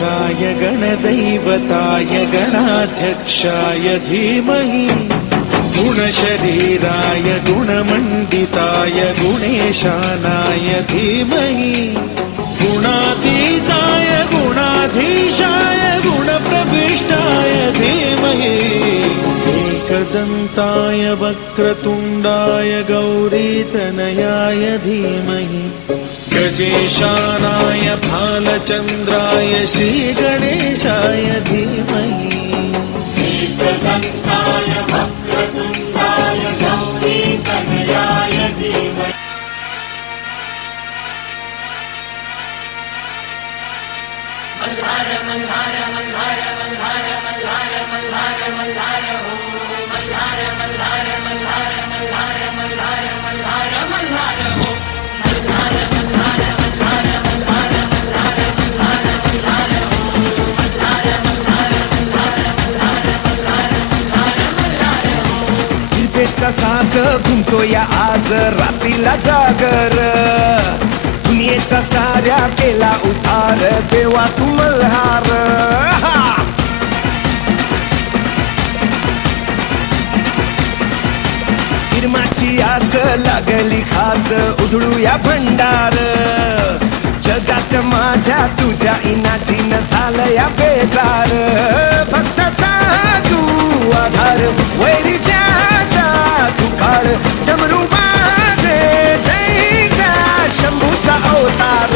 गणानायकाय गणदैवताय गणाध्यक्षाय धीमहि गुणशरीराय गुणमण्डिताय गुणेशानाय धीमहि गुणातीताय गुणाधीशाय गुणप्रविष्टाय धीमहि एकदन्ताय वक्रतुण्डाय गौरीतनयाय धीमहि गजेशानाय भालचन्द्राय श्रीगणेशाय धीमहि एकदन्ताय वक्रतुण्डाय गौरीतनयाय धीमहि मल्हार मल्हार मल्हार मल्हार मल्हार मल्हार मल्हार हो मल्हार मल्हार मल्हार मल्हार मल्हार मल्हार मल्हार हो मल्हार मल्हार मल्हार मल्हार मल्हार मल्हार मल्हार हो मल्हार मल्हार मल्हार मल्हार मल्हार मल्हार मल्हार हो इथेचा साज घुमतो या आज रात्रीला जागर दुनियेचा साऱ्या केला उतार देवा तू मल्हार हिरमाची आस लागली खास उधळूया भंडार जगात माझ्या तुझ्या इनाचीन झालं या बेजार भक्ताचा तू आधार वैरीच्या तू काळ डमरू माझे जैसा शंभूचा अवतार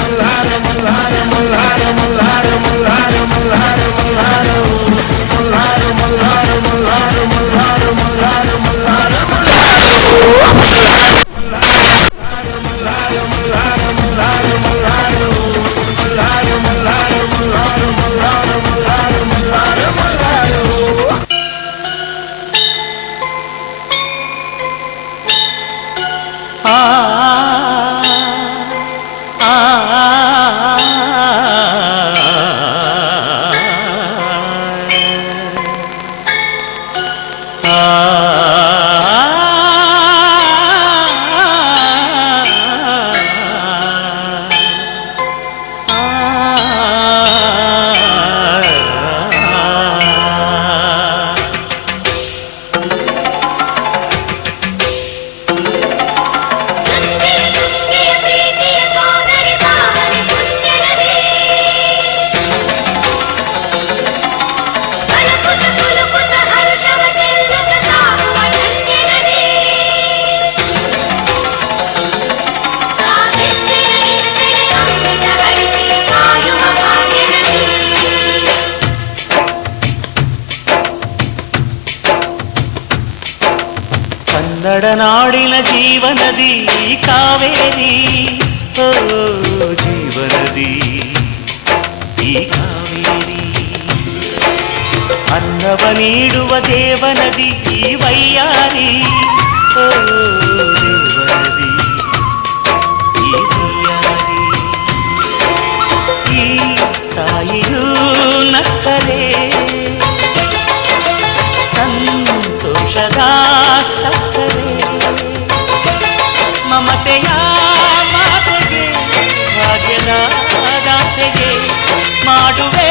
मल्हार मल्हार मल्हार मल्हार मल्हार मल्हार मल्हार मल्हार मल्हार मल्हार मल्हार मल्हार मल्हार ಕನ್ನಡನಾಡಿನ ಜೀವನದಿ ಕಾವೇರಿ ಓ ಜೀವನದಿ ಈ ಕಾವೇರಿ ಅನ್ನವ ನೀಡುವ ದೇವನದಿ ಈ ವೈಯಾರಿ ಓ ದೇವನದಿ ಈ ವೈಯಾರಿ ಈ ತಾಯಿಯೂ ನಕ್ಕರೆ ಸಂತೋಷದ ಸಕ್ಕರೆ ಮಮತೆಯ ಮಾತೆಗೆ ಭಾಗ್ಯದ ದಾತೆಗೆ ಮಾಡುವೆ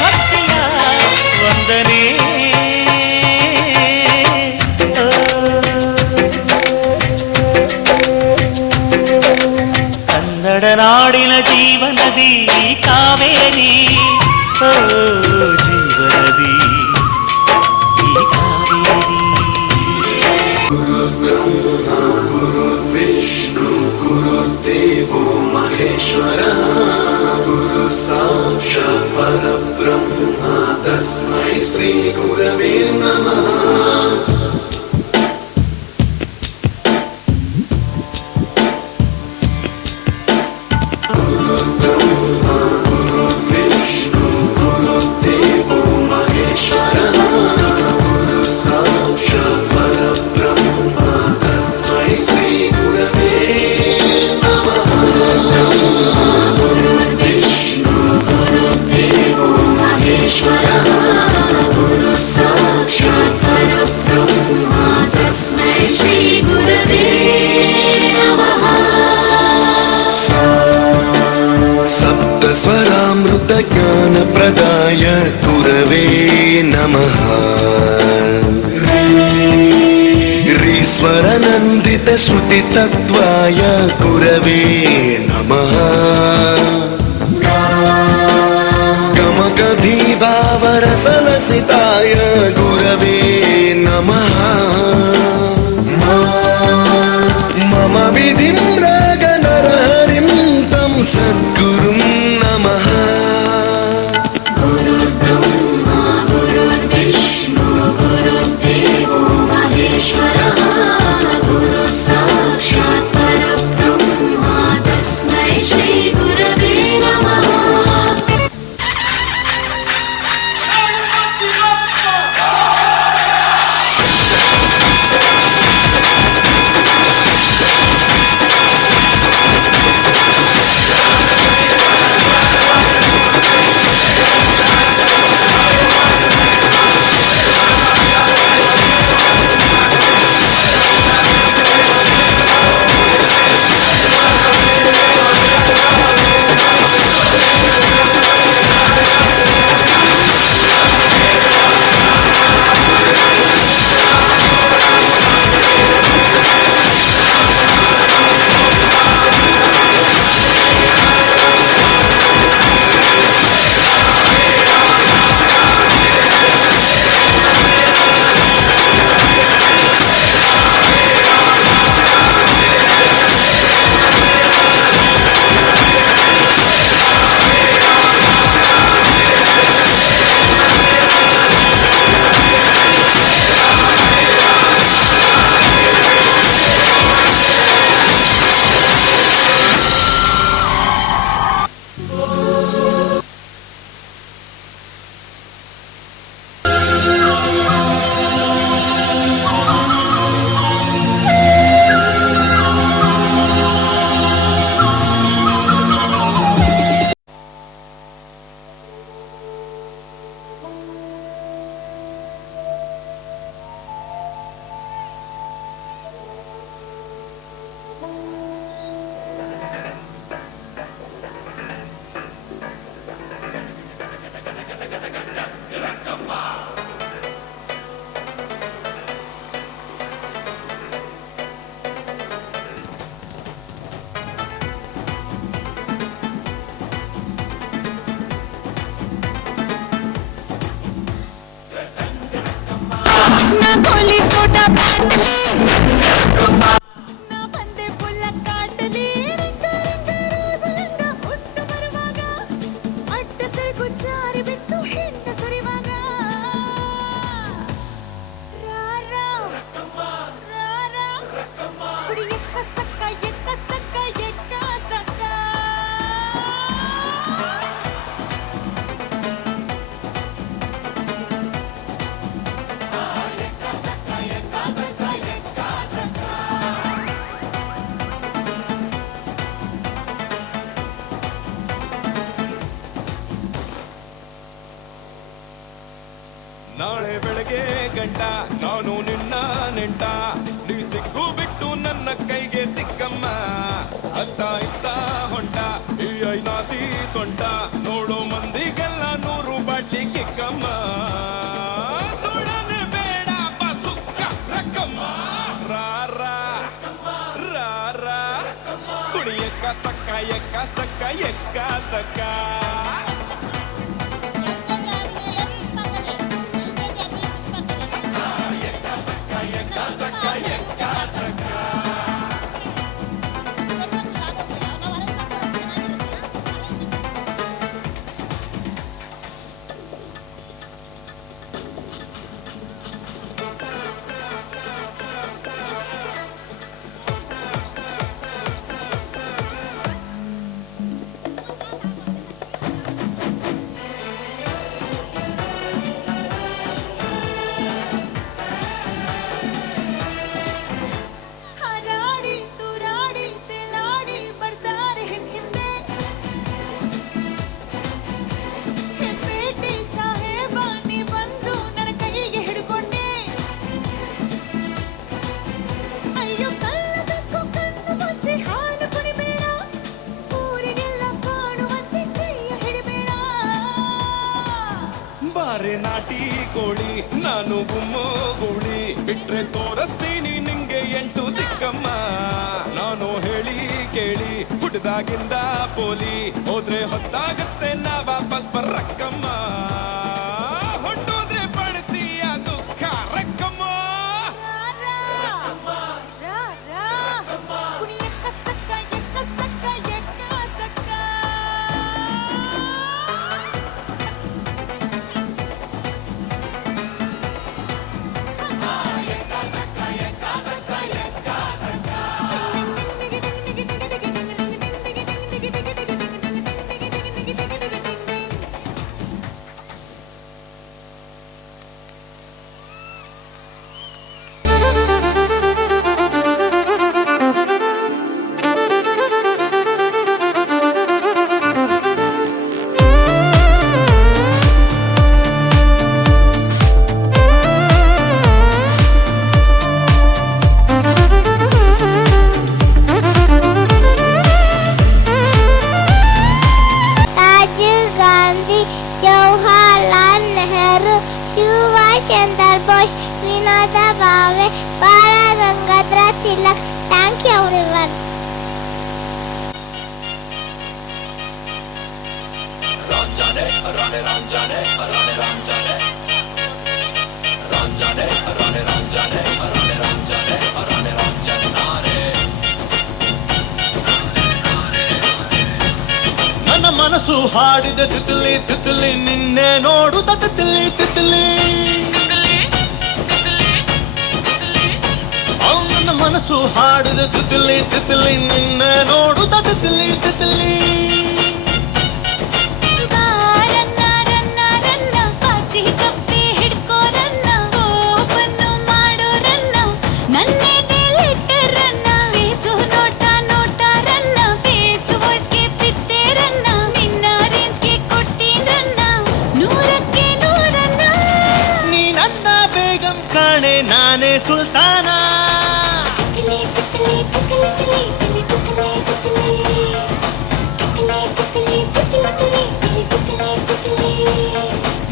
ಭಕ್ತಿಯ ವಂದನೆ ಕನ್ನಡ ನಾಡಿನ ಜೀವನದಿ ಕಾವೇರಿ ಓ ಜೀವನದಿ ಈ ಕಾವೇರಿ गुरुर्ब्रह्मा गुरुर्विष्णु गुरुर्देवो महेश्वरः गुरुः साक्षात् परब्रह्म तस्मै श्री गुरवे नमः स्वरनन्दित श्रुतितत्त्वाय गुरवे नमः गमगभीभावरसलसिताय गुरवे नमः मम विधिं रागनरहरिं तं सद्गुरुं नमः गुरुर्ब्रह्मा गुरुर्विष्णु गुरुर्देवो महेश्वरः गुरु साक्षात् परब्रह्मा तस्मै श्री गुरवे नमः నా గోలి సోడా బాటలే నా బందే పుల్ల కాటలే రింగ రింగ రోజులంగా ಹುಟ್ಟು ಬರುವಾಗ ಅಡ್ಡ ಸೆರಗು ಜಾರಿ ಬಿತ್ತು ಹೆಣ್ಣ ಸುರಿವಾಗ ರಾರಾ ರಾರಾ ಕುಡಿ ಎಕ್ಕ ಸಕ್ಕ ಎಕ್ಕ ಸಕ್ಕ ಎಕ್ಕ ಸಕ್ಕ ನಾಳೆ ಬೆಳಗ್ಗೆ ಗಂಟ ನಾನು ನಿನ್ನ ನೆಂಟ ನೀ ಸಿಕ್ಕು ಬಿಟ್ಟು ನನ್ನ ಕೈಗೆ ಸಿಕ್ಕಮ್ಮ ಅತ್ತ ಇತ್ತ ಹೊಂಟ ಈ ಐನಾತಿ ಸೊಂಟ ನೋಡೋ ಮಂದಿಗೆಲ್ಲ 100 ಬಾಟ್ಲಿ ಕಿಕ್ಕಮ್ಮ ಸುಡನೆ ಬೇಡ ಬಸುಕ್ಕ ರಕ್ಕಮ್ಮ ರಾರಾ ರಾರಾ ಕುಡಿ ಎಕ್ಕ ಸಕ್ಕ ಎಕ್ಕ ಸಕ್ಕ ಎಕ್ಕ ಸಕ್ಕ ಬಾರೆ ನಾಟಿ ಕೋಳಿ ನಾನು ಗುಮ್ಮೋ ಗೋಳಿ ಬಿಟ್ರೆ ತೋರಿಸ್ತೀನಿ ನಿಂಗೆ ಹುಡ್ದಾಗಿಂದ ಪೋಲಿ ಹೋದ್ರೆ ಹೊತ್ತಾಗತ್ತೆ ನಾ ವಾಪಸ್ ಬರಕ್ಕಮ್ಮ ಹೊಟ್ಟೋದ್ರೆ ಪಡ್ತೀಯ ದುಃಖ ರಕ್ಕಮ್ಮ Thank you everyone. ನನ್ನ ಮನಸ್ಸು ಹಾಡಿದ ತಿತ್ಲಿ ತಿತ್ಲಿ ನಿನ್ನೆ ನೋಡುತ್ತ ತಿತ್ಲಿ ತಿತ್ಲಿ ನನ್ನ ಮನಸ್ಸು ಹಾಡಿದ ತಿತ್ಲಿ ತಿತ್ಲಿ ನಿನ್ನೆ ನೋಡುತ್ತ ತಿತ್ಲಿ ತಿತ್ಲಿ ನೀ ನನ್ನ ಬೇಗಂ ಕಾಣೆ ನಾನೇ ಸುಲ್ತಾನ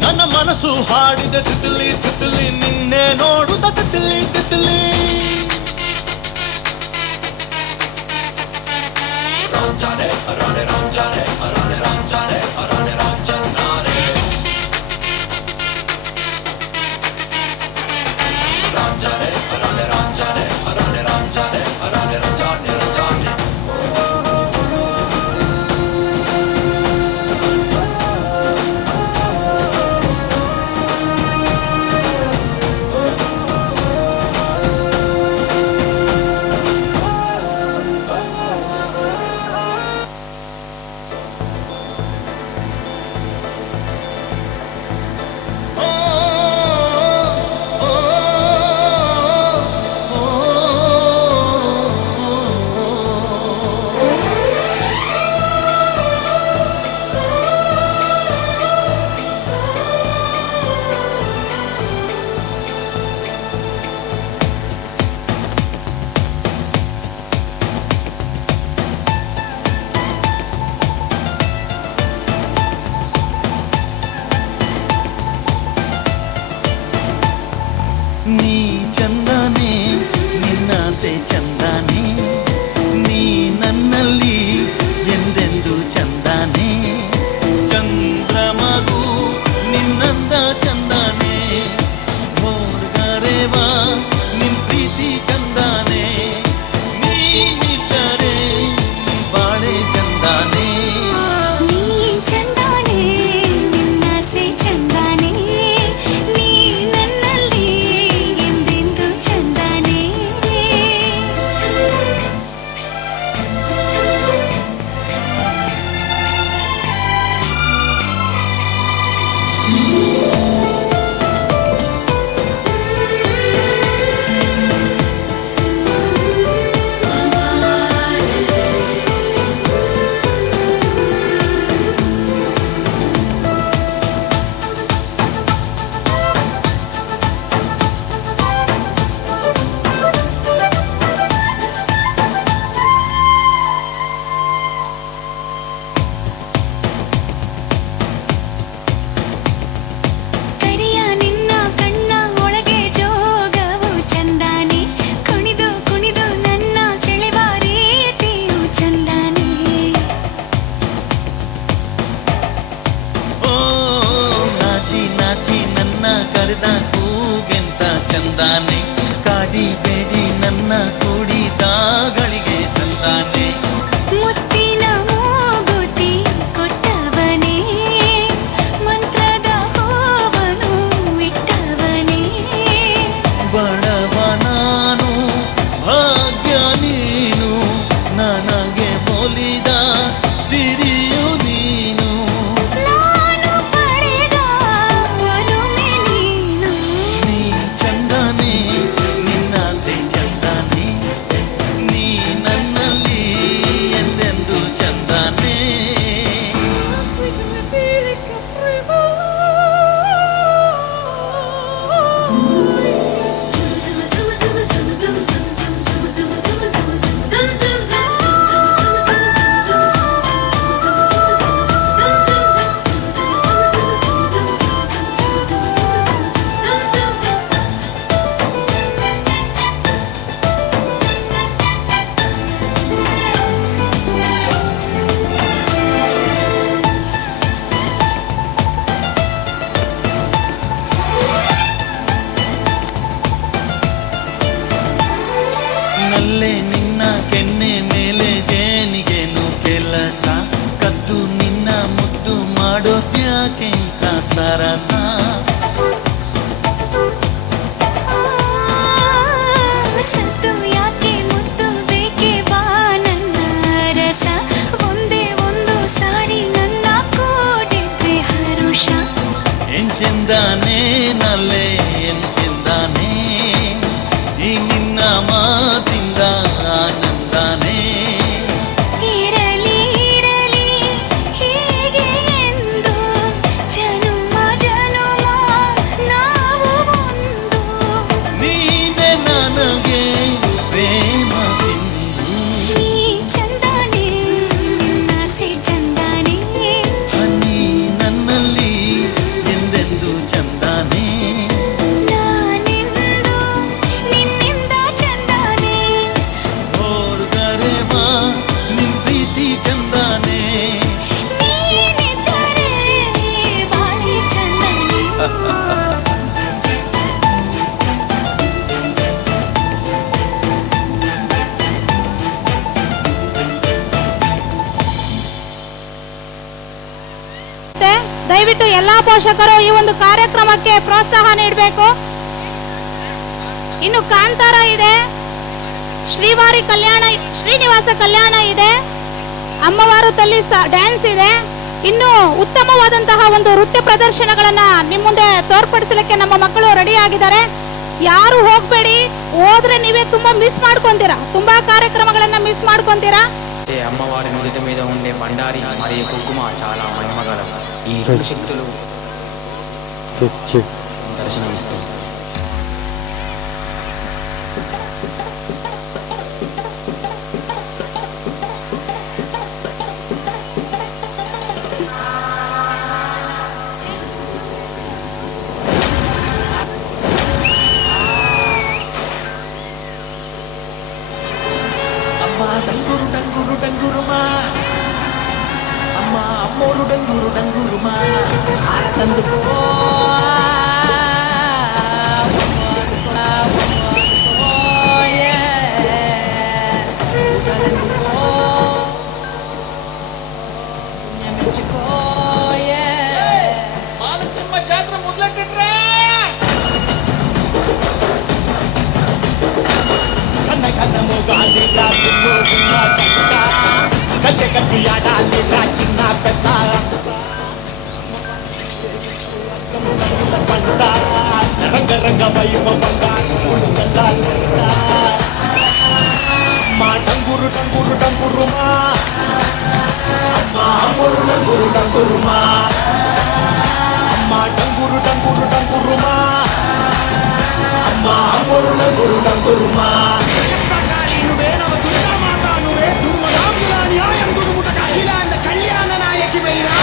ನನ್ನ ಮನಸ್ಸು ಹಾಡಿದ ತಿತ್ಲಿ ತಿತ್ಲಿ ನಿನ್ನೆ ನೋಡುತ್ತ ತಿತ್ಲಿ ತಿತ್ಲಿ ರಂಜಾನೆ ಅರಾನೆ ರಂಜಾನೆ ಅರಾನೆ ರಂಜಾನೆ ಅರಾನೆ ರಂಜನಾರೆ ರಂಜಾನೆ ಅರಾನೆ ರಂಜಾನೆ ಅರಾನೆ ರಂಜಾನೆ ಅರಾನೆ ರಂಜಾನೆ ರಂಜಾನೆ ಕದ್ದು ನಿನ್ನ ಮುದ್ದು ಮಾಡೋದ್ಯಾಕೆ ಇಂಥ ಸರಸ ಸತ್ತು ಯಾಕೆ ಮುದ್ದು ಬೇಕೆ ಬಾ ನನ್ನ ರಸ ಒಂದೇ ಒಂದು ಸಾರಿ ನನ್ನ ಕೋಡಿದ್ರೆ ಹರುಷ ಎಂಚೆಂದಾನೆ ನಲ್ಲೆ ಎಂಚೆಂದಾನೆ ಈ ನಿನ್ನ ಮಾತಿಂದ ಆನಂದಾನೆ ಇರಲಿ ಇರಲಿ ಹೀಗೆ ಎಂದು ಜನುಮ ಜನುಮ ನಾವು ಒಂದು ನೀನೆ ನನಗೆ ಪ್ರೇಮ ಸಿಂಧು ನೀ ಚಂದಾನೆ ನಾಸೆ ಚಂದಾನೆ ನೀ ನನ್ನಲ್ಲಿ ಎಂದೆಂದು ಚಂದಾನೆ ನಾನೆಂದು ನಿನ್ನಿಂದ ಚಂದಾನೆ ನೋಡಿದರೆ ಬಾ ನಿನ್ ಪ್ರೀತಿ ಚಂದಾನೆ ನೀನಿದ್ದರೆ ಬಾಳಿ ಚಂದಾನೆ ದಯವಿಟ್ಟು ಎಲ್ಲಾ ಪೋಷಕರು ಈ ಒಂದು ಕಾರ್ಯಕ್ರಮಕ್ಕೆ ಪ್ರೋತ್ಸಾಹ ನೀಡಬೇಕು. ಇನ್ನು ಕಾಂತಾರ ಇದೆ, ಶ್ರೀವಾರಿ ಕಲ್ಯಾಣ, ಶ್ರೀನಿವಾಸ ಕಲ್ಯಾಣ ಇದೆ, ಅಮ್ಮವಾರು ತಲ್ಲಿ ಡ್ಯಾನ್ಸ್ ಇದೆ. ಇನ್ನು ಉತ್ತಮವಾದಂತಹ ಒಂದು ನೃತ್ಯ ಪ್ರದರ್ಶನಗಳನ್ನ ನಿಮ್ಮ ಮುಂದೆ ತೋರ್ಪಡಿಸಲಿಕ್ಕೆ ನಮ್ಮ ಮಕ್ಕಳು ರೆಡಿ ಆಗಿದ್ದಾರೆ. ಯಾರು ಹೋಗ್ಬೇಡಿ, ಹೋದ್ರೆ ನೀವೇ ತುಂಬಾ ಮಿಸ್ ಮಾಡ್ಕೊಂತೀರಾ, ತುಂಬಾ ಕಾರ್ಯಕ್ರಮಗಳನ್ನ ಮಿಸ್ ಮಾಡ್ಕೊಂತೀರಾ. అమ్మవారి నుదుటి మీద ఉండే బండారి మరియు కుంకుమ చాలా మహిమగలవు. ఈ రెండు శక్తులు దర్శనమిస్తాయి. ಅಮ್ಮ ಡಂಗುರು ಡಂಗುರು ಡಂಗುರುಮಾ ಅಮ್ಮ ಅಮ್ಮೋರು ಡಂಗುರು ಡಂಗುರುಮಾ ಜಾತ್ರೆ ಮೊದಲಟ್ಟಿಟ್ರೆ ಕನ್ನ ಕನ್ನ ಮೂಗಾಲಿ ರಾಜಿ ಮೋಗಿನ ಕಟ್ಟ ಕಚ್ಚೆ ಕಟ್ಟಿಯಾಡಾಲಿ ರಾಜಿನ ಬೆಟ್ಟ ಬಂಟ ರಂಗ ರಂಗ ವೈವ ಬಂಗಾರು ಅಮ್ಮ ಡಂಗುರು ಡಂಗುರು ಡಂಗುರುಮಾ ಅಮ್ಮ ಅಮ್ಮೋರು ಡಂಗುರು ಡಂಗುರುಮಾ ಅಮ್ಮ ಡಂಗುರು ಡಂಗುರು ಡಂಗುರುಮಾ ಅಮ್ಮ ಅಮ್ಮೋರು ಡಂಗುರು ಡಂಗುರುಮಾ నువ్వే నవ దుర్గా మాత నువ్వే దుర్మదాంగుల న్యాయం దుర్ముట అఖిలాండ కళ్యాణ నాయకి వైరా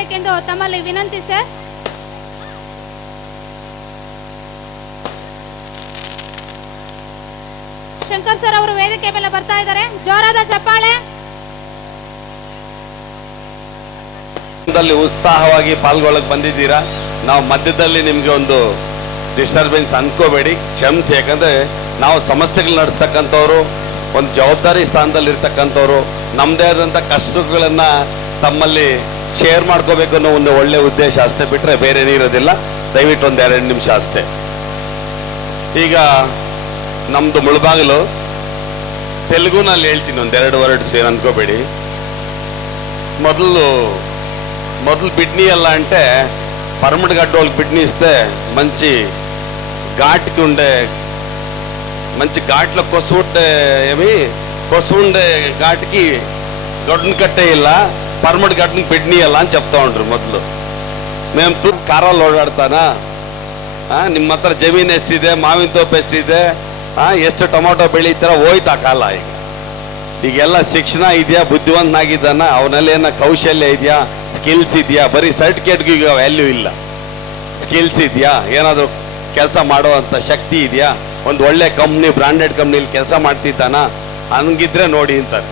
ಮಾಡಬೇಕೆಂದು ತಮ್ಮಲ್ಲಿ ವಿನಂತಿ ಸರ್. ಶಂಕರ್ ಸರ್ ಅವರು ವೇದಿಕೆ ಮೇಲೆ ಬರ್ತಾ ಇದ್ದಾರೆ. ಜೋರಾದ ಚಪ್ಪಾಳೆ. ಉತ್ಸಾಹವಾಗಿ ಪಾಲ್ಗೊಳ್ಳಕ್ ಬಂದಿದ್ದೀರಾ. ನಾವು ಮಧ್ಯದಲ್ಲಿ ನಿಮ್ಗೆ ಒಂದು ಡಿಸ್ಟರ್ಬೆನ್ಸ್ ಅನ್ಕೋಬೇಡಿ, ಕ್ಷಮಿಸಿ. ಯಾಕಂದ್ರೆ ನಾವು ಸಂಸ್ಥೆಗಳು ನಡೆಸ್ತಕ್ಕಂಥವ್ರು, ಒಂದು ಜವಾಬ್ದಾರಿ ಸ್ಥಾನದಲ್ಲಿ ಇರ್ತಕ್ಕಂಥವ್ರು, ನಮ್ಮದೇ ಆದಂಥ ಕಷ್ಟಗಳನ್ನ ತಮ್ಮಲ್ಲಿ ಶೇರ್ ಮಾಡ್ಕೋಬೇಕು ಅನ್ನೋ ಒಂದು ಒಳ್ಳೆ ಉದ್ದೇಶ ಅಷ್ಟೇ, ಬಿಟ್ರೆ ಬೇರೆ ಇರೋದಿಲ್ಲ. ದಯವಿಟ್ಟು ಒಂದು 2 ನಿಮಿಷ ಅಷ್ಟೇ. ಈಗ ನಮ್ದು ಮುಳುಬಾಗಿಲು ತೆಲುಗುನಲ್ಲಿ ಹೇಳ್ತೀನಿ, ಒಂದು 2 ವರ್ಡ್ಸ್, ಏನು ಅನ್ಕೋಬೇಡಿ. మొదలు బిడ్నీ ఎలా అంటే పరమటి గడ్డ వాళ్ళకి బిడ్నీ ఇస్తే మంచి ఘాట్కి ఉండే మంచి ఘాట్లో కొసు ఉండే ఘాటికి గడ్డను కట్టేయాల, పరమటి గడ్డను బిడ్నీ ఎలా అని చెప్తా ఉంటారు. ಮೊದಲು మేము ಕಾರಲ್ಲಿ ಓಡಾಡ್ತಾನಾ, ನಿಮ್ಮ ಹತ್ರ ಜಮೀನು ಎಷ್ಟಿದೆ, ಮಾವಿನ ತೋಪ ಎಷ್ಟಿದೆ, ಎಷ್ಟು ಟೊಮೊಟೊ ಬೆಳೀತಾರ, ಹೋಯ್ತು ಆ ಕಾಲ. ಈಗೆಲ್ಲ ಶಿಕ್ಷಣ ಇದೆಯಾ, ಬುದ್ಧಿವಂತನಾಗಿದ್ದಾನ, ಅವನಲ್ಲಿ ಏನೋ ಕೌಶಲ್ಯ ಇದೆಯಾ, ಸ್ಕಿಲ್ಸ್ ಇದೆಯಾ? ಬರೀ ಸರ್ಟಿಫಿಕೇಟ್ಗೆ ಈಗ ವ್ಯಾಲ್ಯೂ ಇಲ್ಲ. ಸ್ಕಿಲ್ಸ್ ಇದೆಯಾ, ಏನಾದರೂ ಕೆಲಸ ಮಾಡೋ ಅಂಥ ಶಕ್ತಿ ಇದೆಯಾ, ಒಂದು ಒಳ್ಳೆ ಕಂಪ್ನಿ, ಬ್ರಾಂಡೆಡ್ ಕಂಪ್ನಿಲಿ ಕೆಲಸ ಮಾಡ್ತಿದ್ದಾನ, ಹಂಗಿದ್ರೆ ನೋಡಿ ಅಂತಾರೆ.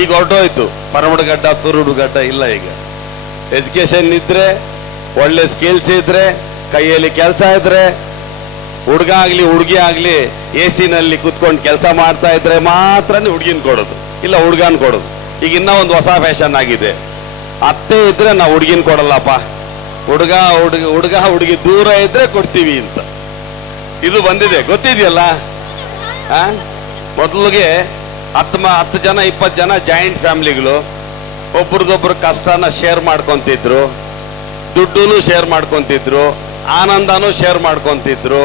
ಈಗ ಹೊರಟೋಯ್ತು ಪರಮಡಗಡ್ಡ, ತುರುಡುಗಡ್ಡ ಇಲ್ಲ. ಈಗ ಎಜುಕೇಶನ್ ಇದ್ರೆ, ಒಳ್ಳೆ ಸ್ಕಿಲ್ಸ್ ಇದ್ರೆ, ಕೈಯಲ್ಲಿ ಕೆಲಸ ಇದ್ರೆ, ಹುಡುಗ ಆಗಲಿ ಹುಡುಗಿ ಆಗಲಿ AC-ನಲ್ಲಿ ಕುತ್ಕೊಂಡು ಕೆಲಸ ಮಾಡ್ತಾ ಇದ್ರೆ ಮಾತ್ರ ಹುಡುಗಿನ ಕೊಡೋದು, ಇಲ್ಲ ಹುಡುಗನ ಕೊಡೋದು. ಈಗ ಇನ್ನೂ ಒಂದು ಹೊಸ ಫ್ಯಾಷನ್ ಆಗಿದೆ, ಅತ್ತೆ ಇದ್ರೆ ನಾವು ಹುಡುಗಿನ ಕೊಡಲ್ಲಪ್ಪ, ಹುಡುಗ ಹುಡುಗಿ ದೂರ ಇದ್ರೆ ಕೊಡ್ತೀವಿ ಅಂತ. ಇದು ಬಂದಿದೆ, ಗೊತ್ತಿದೆಯಲ್ಲ. ಮೊದಲಿಗೆ 10 ಜನ 20 ಜನ ಜಾಯಿಂಟ್ ಫ್ಯಾಮಿಲಿಗಳು ಒಬ್ರದೊಬ್ರು ಕಷ್ಟನ ಶೇರ್ ಮಾಡ್ಕೊಂತಿದ್ರು, ದುಡ್ಡು ಶೇರ್ ಮಾಡ್ಕೊಂತಿದ್ರು, ಆನಂದನೂ ಶೇರ್ ಮಾಡ್ಕೊಂತಿದ್ರು,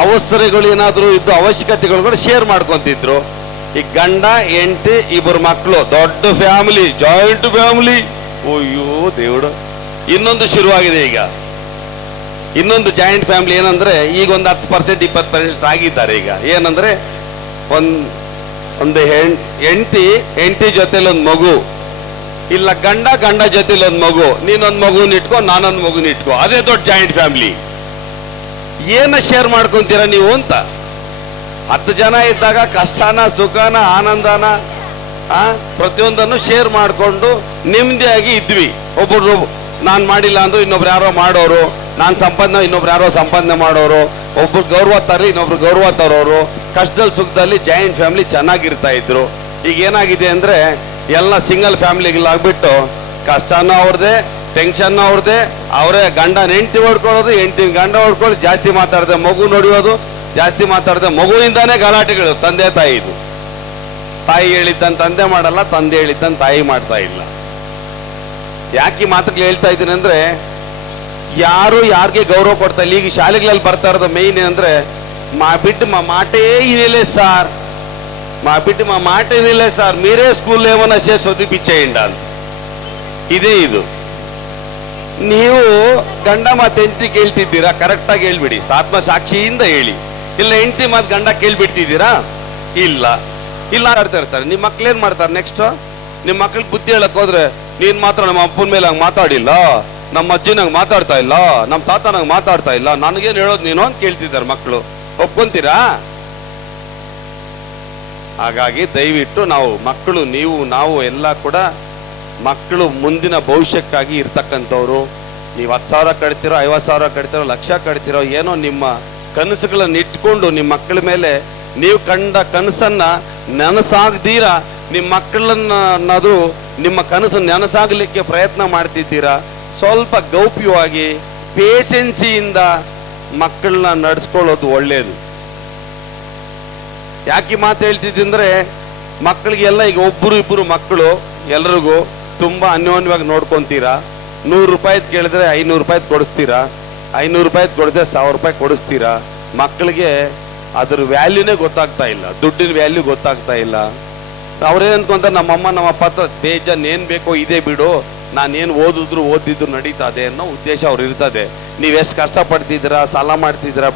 ಅವಸರಗಳು ಏನಾದ್ರು ಇದ್ದು ಅವಶ್ಯಕತೆಗಳು ಕೂಡ ಶೇರ್ ಮಾಡ್ಕೊಂತಿದ್ರು. ಈ ಗಂಡ ಹೆಂಡತಿ 2 ಮಕ್ಕಳು, ದೊಡ್ಡ ಫ್ಯಾಮಿಲಿ, ಜಾಯಿಂಟ್ ಫ್ಯಾಮಿಲಿ. ಅಯ್ಯೋ ದೇವ್ಡು, ಇನ್ನೊಂದು ಶುರುವಾಗಿದೆ ಈಗ. ಇನ್ನೊಂದು ಜಾಯಿಂಟ್ ಫ್ಯಾಮಿಲಿ ಏನಂದ್ರೆ, ಈಗ ಒಂದು 10% 20% ಆಗಿದ್ದಾರೆ. ಈಗ ಏನಂದ್ರೆ, ಒಂದು ಹೆಂಡತಿ ಜೊತೆಲಿ ಒಂದು ಮಗು, ಇಲ್ಲ ಗಂಡ ಜೊತೆಲಿ ಒಂದು ಮಗು, ನೀನೊಂದು ಮಗುನ ಇಟ್ಕೋ, ನಾನೊಂದು ಮಗುನ ಇಟ್ಕೋ, ಅದೇ ದೊಡ್ಡ ಜಾಯಿಂಟ್ ಫ್ಯಾಮಿಲಿ. ಏನ ಶೇರ್ ಮಾಡ್ಕೊಂತೀರ ನೀವು ಅಂತ. 10 ಜನ ಇದ್ದಾಗ ಕಷ್ಟನ, ಸುಖನ, ಆನಂದನ, ಪ್ರತಿಯೊಂದನ್ನು ಶೇರ್ ಮಾಡಿಕೊಂಡು ನೆಮ್ಮದಿಯಾಗಿ ಇದ್ವಿ. ಒಬ್ಬರು ನಾನು ಮಾಡಿಲ್ಲ ಅಂದ್ರು ಇನ್ನೊಬ್ರು ಯಾರೋ ಮಾಡೋರು, ನಾನು ಸಂಪಾದನೆ ಇನ್ನೊಬ್ರು ಯಾರೋ ಸಂಪಾದನೆ ಮಾಡೋರು, ಒಬ್ರು ಗೌರವ ತರ್ರಿ ಇನ್ನೊಬ್ರು ಗೌರವ ತರೋರು, ಕಷ್ಟದಲ್ಲಿ ಸುಖದಲ್ಲಿ ಜಾಯಿಂಟ್ ಫ್ಯಾಮಿಲಿ ಚೆನ್ನಾಗಿರ್ತಾ ಇದ್ರು. ಈಗ ಏನಾಗಿದೆ ಅಂದ್ರೆ, ಎಲ್ಲ ಸಿಂಗಲ್ ಫ್ಯಾಮಿಲಿಗಳಾಗ್ಬಿಟ್ಟು ಕಷ್ಟನೂ ಅವ್ರದೇ, ಟೆನ್ಷನ್ ಅವ್ರದೇ, ಅವರೇ ಗಂಡನ ಹೆಂಡತಿ ಹೊಡ್ಕೊಳ್ಳೋದು, ಹೆಂಡತಿನ ಗಂಡ ಹೊಡ್ಕೊಳ್ಳೋದು, ಜಾಸ್ತಿ ಮಾತಾಡದೆ ಮಗು ನೋಡಿಯೋದು, ಜಾಸ್ತಿ ಮಾತಾಡದೆ ಮಗುವಿಂದಾನೇ ಗಲಾಟೆಗಳು. ತಂದೆ ತಾಯಿದು, ತಾಯಿ ಹೇಳಿದ್ದನ್ನು ತಂದೆ ಮಾಡಲ್ಲ, ತಂದೆ ಹೇಳಿದ್ದನ್ನು ತಾಯಿ ಮಾಡ್ತಾ ಇಲ್ಲ. ಯಾಕೆ ಮಾತುಗಳು ಹೇಳ್ತಾ ಇದ್ದೀನಿ ಅಂದ್ರೆ, ಯಾರು ಯಾರಿಗೆ ಗೌರವ ಕೊಡ್ತಾ ಇಲ್ಲ. ಈಗ ಶಾಲೆಗಳಲ್ಲಿ ಬರ್ತಾ ಇರೋದು ಮೇಯ್ನ್ ಏನಂದ್ರೆ, మా బిడ్డ మా మాటే వినలే సార్, మా బిడ్డ మా మాట వినలే సార్, మీరే స్కూల్లో ఏమైనా చేసి చదివించేయండి ಅಂತ. ಇದೇ ಇದು. ನೀವು ಗಂಡ ಮಾತು ಹೆಂಡತಿ ಕೇಳ್ತಿದ್ದೀರಾ, ಕರೆಕ್ಟಾಗಿ ಹೇಳ್ಬಿಡಿ, ಆತ್ಮ ಸಾಕ್ಷಿಯಿಂದ ಹೇಳಿ. ಇಲ್ಲ ಹೆಂಡತಿ ಮಾತು ಗಂಡ ಕೇಳ್ಬಿಡ್ತಿದ್ದೀರಾ, ಇಲ್ಲ ಆಡ್ತಾ ಇರ್ತಾರೆ. ನಿಮ್ಮ ಮಕ್ಳೇನ್ ಮಾಡ್ತಾರೆ ನೆಕ್ಸ್ಟ್? ನಿಮ್ಮ ಮಕ್ಳಿಗೆ ಬುದ್ಧಿ ಹೇಳಕ್ ಹೋದ್ರೆ, ನೀನ್ ಮಾತ್ರ ನಮ್ಮ ಅಪ್ಪನ ಮೇಲೆ ಹಂಗೆ ಮಾತಾಡಿಲ್ಲ, ನಮ್ಮ ಅಜ್ಜಿನಂಗೆ ಮಾತಾಡ್ತಾ ಇಲ್ಲ, ನಮ್ಮ ತಾತನಂಗೆ ಮಾತಾಡ್ತಾ ಇಲ್ಲ, ನನಗೇನು ಹೇಳೋದು ನೀನು ಅಂತ ಕೇಳ್ತಿದ್ದಾರೆ ಮಕ್ಕಳು. ಒಪ್ಕೊಂತೀರಾ? ಹಾಗಾಗಿ ದಯವಿಟ್ಟು ಮಕ್ಕಳು, ನಾವು ಎಲ್ಲ ಕೂಡ ಮಕ್ಕಳು ಮುಂದಿನ ಭವಿಷ್ಯಕ್ಕಾಗಿ ಇರ್ತಕ್ಕಂಥವ್ರು. ನೀವು 10,000 ಕಟ್ತಿರೋ, 50,000 ಕಟ್ತಿರೋ, ಲಕ್ಷ ಕಟ್ತಿರೋ, ಏನೋ ನಿಮ್ಮ ಕನಸುಗಳನ್ನ ಇಟ್ಕೊಂಡು ನಿಮ್ಮ ಮಕ್ಕಳ ಮೇಲೆ ನೀವು ಕಂಡ ಕನಸನ್ನ ನೆನಸಾಗದೀರಾ ನಿಮ್ಮ ಮಕ್ಕಳನ್ನಾದ್ರೂ ನಿಮ್ಮ ಕನಸು ನೆನಸಾಗಲಿಕ್ಕೆ ಪ್ರಯತ್ನ ಮಾಡ್ತಿದ್ದೀರಾ. ಸ್ವಲ್ಪ ಗೌಪ್ಯವಾಗಿ ಪೇಷನ್ಸಿಯಿಂದ ಮಕ್ಕಳನ್ನ ನಡೆಸ್ಕೊಳ್ಳೋದು ಒಳ್ಳೇದು. ಯಾಕೆ ಮಾತು ಹೇಳ್ತಿದ್ದಂದ್ರೆ, ಮಕ್ಕಳಿಗೆಲ್ಲ ಈಗ 1-2 ಮಕ್ಕಳು ಎಲ್ರಿಗೂ ತುಂಬಾ ಅನ್ಯೋನ್ಯವಾಗಿ ನೋಡ್ಕೊಂತೀರಾ. 100 ರೂಪಾಯಿ ಕೇಳಿದ್ರೆ 500 ರೂಪಾಯಿ ಕೊಡಿಸ್ತೀರಾ, 500 ರೂಪಾಯಿ ಕೊಡಿದ್ರೆ 1000 ರೂಪಾಯಿ ಕೊಡಿಸ್ತೀರಾ. ಮಕ್ಕಳಿಗೆ ಅದ್ರ ವ್ಯಾಲ್ಯೂನೇ ಗೊತ್ತಾಗ್ತಾ ಇಲ್ಲ, ದುಡ್ಡಿನ ವ್ಯಾಲ್ಯೂ ಗೊತ್ತಾಗ್ತಾ ಇಲ್ಲ. ಅವ್ರೇನ್ ಅನ್ಕೊಂತಾರೆ, ನಮ್ಮಮ್ಮ ನಮ್ಮಪ್ಪ ಹತ್ರ ಬೇಜಾನ್ ಏನ್ ಬೇಕೋ ಇದೇ ಬಿಡು, ನಾನೇನು ಓದಿದ್ರು ನಡೀತದೆ ಅನ್ನೋ ಉದ್ದೇಶ ಅವ್ರು ಇರ್ತದೆ. ನೀವೆಷ್ಟು ಕಷ್ಟಪಡ್ತಿದ್ದೀರಾ, ಸಾಲ ಮಾಡ್ತಿದ್ದೀರಾ,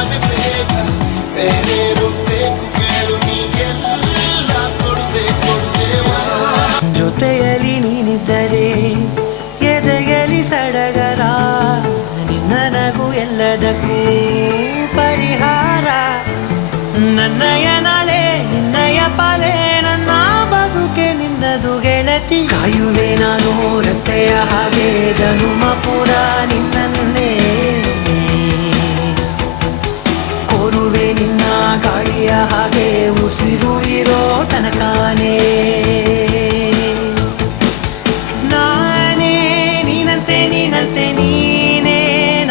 ಬಾರೆ ಬೇಗ ಬೇರೇನು ಬೇಕು ಕೇಳು ನೀ ಎಲ್ಲ ಕೊಡುವೆ ಕೊಡುವೆವಾ ಜೊತೆಯಲ್ಲಿ ನೀನಿದ್ದರೆ ಎದೆಯಲ್ಲಿ ಸಡಗರ ನಿನ್ನ ನಗು ಎಲ್ಲದಕ್ಕೂ ಪರಿಹಾರ ನನ್ನಯ ನಾಳೆ ನಿನ್ನಯ ಪಾಲೆ ನನ್ನ ಬದುಕೆ ನಿನ್ನದು ಗೆಳತಿ ಕಾಯುವೆ ನಾನು ರತ್ತೆಯ ಹಾಗೆ ಜನುಮ ಪುರ ನಿನ್ನನ್ನೇ ಕೋರುವೆ ನಿನ್ನ ಗಾಳಿಯ ಹಾಗೆ ಉಸಿರು ಇರೋ ತನಕಾನೇ ನಾನೇ ನೀನಂತೆ ನೀನಂತೆ ನೀನೇ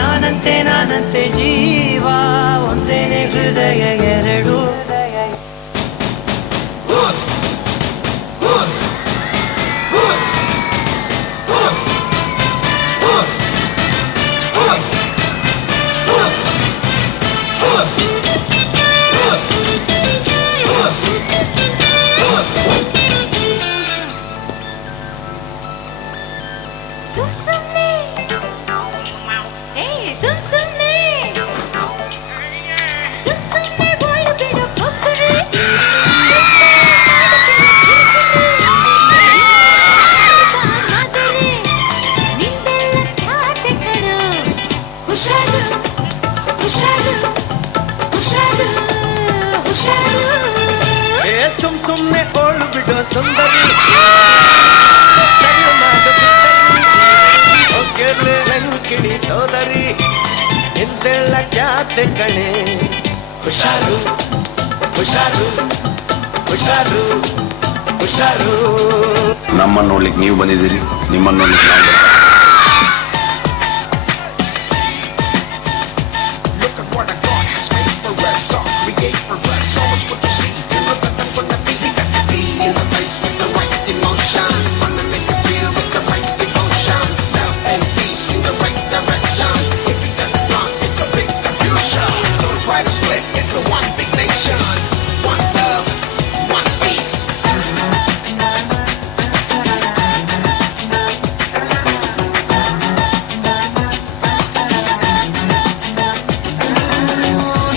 ನಾನಂತೆ ನಾನಂತೆ ಜೀವ ಒಂದೇನೆ ಹೃದಯ ಎರಡು ಸುಮ್ಸುಮ್ನೆ ಸುಮ್ಸುಮ್ನೆ ಸುಮ್ಸುಮ್ನೆ ಬೋಳು ಬಿಡು ಕೊಕ್ಕರೆ ಮಾತರೆ ನಿಂದೆಲ್ಲ ಖ್ಯಾತೆ ಕಣೋ ಹುಷಾರು ಹುಷಾರು ಹುಷಾರು ಹುಷಾರು ಸುಮ್ನೆ ಓಳು ಬಿಡೋ ಸುಂದರಿ ಕಿಡಿ ಸೋದರಿ ಇಂದೆಲ್ಲ ಖ್ಯಾತೆ ಕಣೆ ಹುಷಾರು ಹುಷಾರು ಹುಷಾರು ಹುಷಾರು ನಮ್ಮನ್ನ ನೋಡ್ಲಿಕ್ಕೆ ನೀವು ಬಂದಿದ್ದೀರಿ, ನಿಮ್ಮನ್ನ ನೋಡ್ಲಿಕ್ಕೆ ನಾವು ಬರ್ತೀವಿ. It's a one big nation, one love, one peace.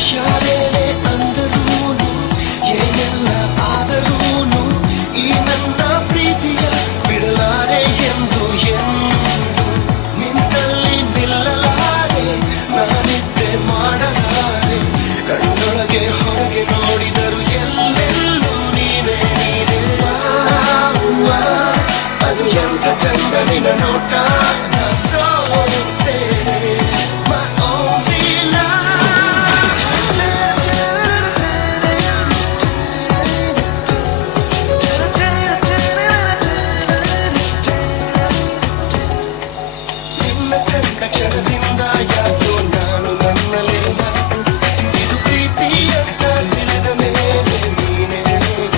ಶಾಲೆಲೆ ಅಂದರೂನು ಏನೆಲ್ಲ ಆದರೂನು ಈ ನನ್ನ ಪ್ರೀತಿಯ ಬಿಡಲಾರೆ ಎಂದು ಎಂದು ನಿಂತಲ್ಲಿ ನಿಲ್ಲಲಾರೆ ನಾನಿದ್ದೆ ಮಾಡಲಾರೆ ಕಣ್ಣೊಳಗೆ ಹೊರಗೆ ನೋಡಿದರು ಎಲ್ಲೆಲ್ಲೂ ನೀನೇ ನೀನೇ ಅದು ಎಂತ ಚಂದ ನಿನ್ನ ನೋಟ ಸೋತೆ ನಿನ್ನ ಕಂಡ ಕ್ಷಣದಿಂದ ಯಾಕೋ ನಾನು ನನ್ನಲೇ ಇದು ಪ್ರೀತಿ ಅಂತ ತಿಳಿದ ಮೇಲೆ ನೀನೇ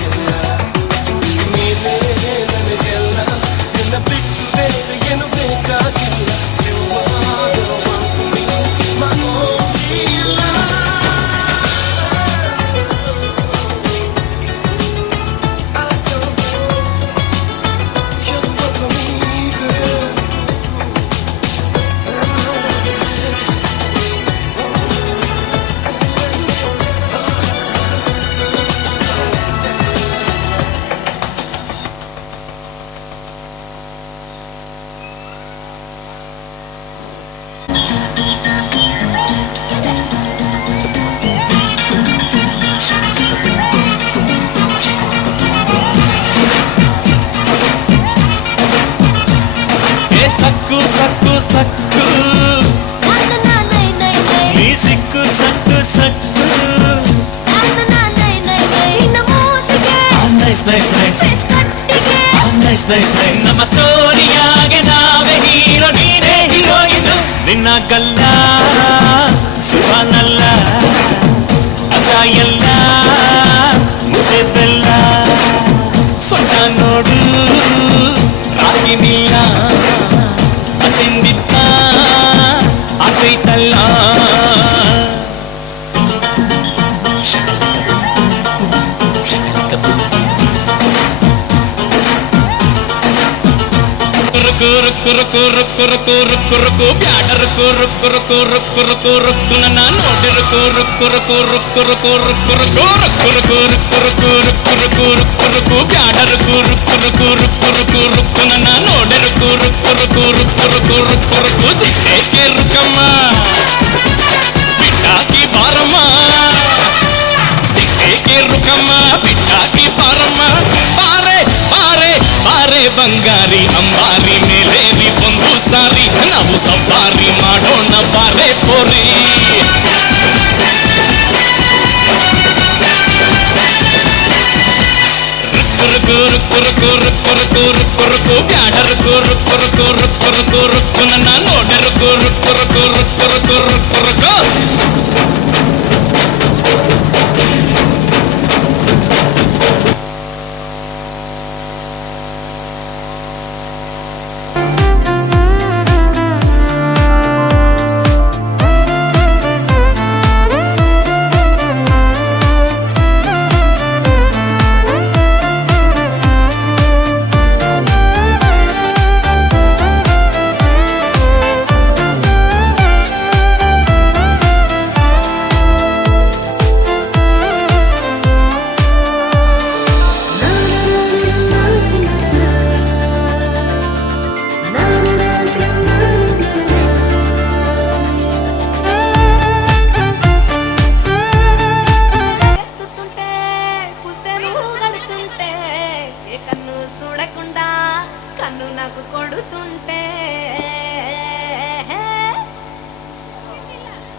ಎಲ್ಲ ನೀನೇ ನನಗೆಲ್ಲ ನಿನ್ನ ಬಿಟ್ಟು ಬೇರೆ ಏನು ಬೇಕಾಗಿಲ್ಲ You are the one for me, my only love. I don't know, you're the one for me, girl. Sakku Sakku ಸಕ್ಕು ನೀ ಸಿಕ್ಕು ಸಕ್ಕು ಸಕ್ಕು nice nice nice nice nice nice ನಮ್ಮ ಸ್ಟೋರಿಯಾಗೆ ನಾವೇ ಹೀರೋ ನೀನೇ ಹೀರೋ ಇದು ನಿನ್ನ ಗಲ್ಲ ಸುಖನಲ್ಲ ಅದ ಎಲ್ಲ ಮುದ್ದೆ ಬೆಲ್ಲ ಸೊಟ್ಟ ನೋಡು ರಾಗಿ ನಿಲ್ಲ ಅತಿಂದಿತ್ತ ಆಸೈತಲ್ಲ రుక్కు రుక్కు రుక్కు రుక్కు రుక్కు రుక్కు బ్యాట రుక్కు రుక్కు రుక్కు రుక్కు రుక్కు రుక్కు నన్న నోటి రుక్కు రుక్కు రుక్కు రుక్కు రుక్కు రుక్కు రుక్కు రుక్కు రుక్కు రుక్కు రుక్కు రుక్కు రుక్కు రుక్కు బ్యాట రుక్కు రుక్కు రుక్కు రుక్కు రుక్కు రుక్కు నన్న నోటి రుక్కు రుక్కు రుక్కు రుక్కు రుక్కు రుక్కు రుక్కు సిట్టేకే రుకమ్మ బిడ్డాకి బారమ్మ సిట్టేకే రుకమ్మ బిడ్డాకి బారమ్మ పారే పారే ಪಾರೆ ಬಂಗಾರಿ ಅಂಬಾರಿ ಮೇಲೇರಿ ಒಂದು ಸಾರಿ ನಾವು ಸವಾರಿ ಮಾಡೋಣ ಬಾರೆ ಪೋರಿ ರುಕ್ಕು ರುಕ್ಕು ರುಕ್ಕು ರುಕ್ಕು ರುಕ್ಕು ರುಕ್ಕು ರುಕ್ಕು ಬ್ಯಾಡ ರುಕ್ಕು ರುಕ್ಕು ರುಕ್ಕು ರುಕ್ಕು ರುಕ್ಕು ರುಕ್ಕು ನನ್ನ ನೋಡೆ ರುಕ್ಕು ರುಕ್ಕು ರುಕ್ಕು ರುಕ್ಕು ರುಕ್ಕು ರುಕ್ಕು ರುಕ್ಕು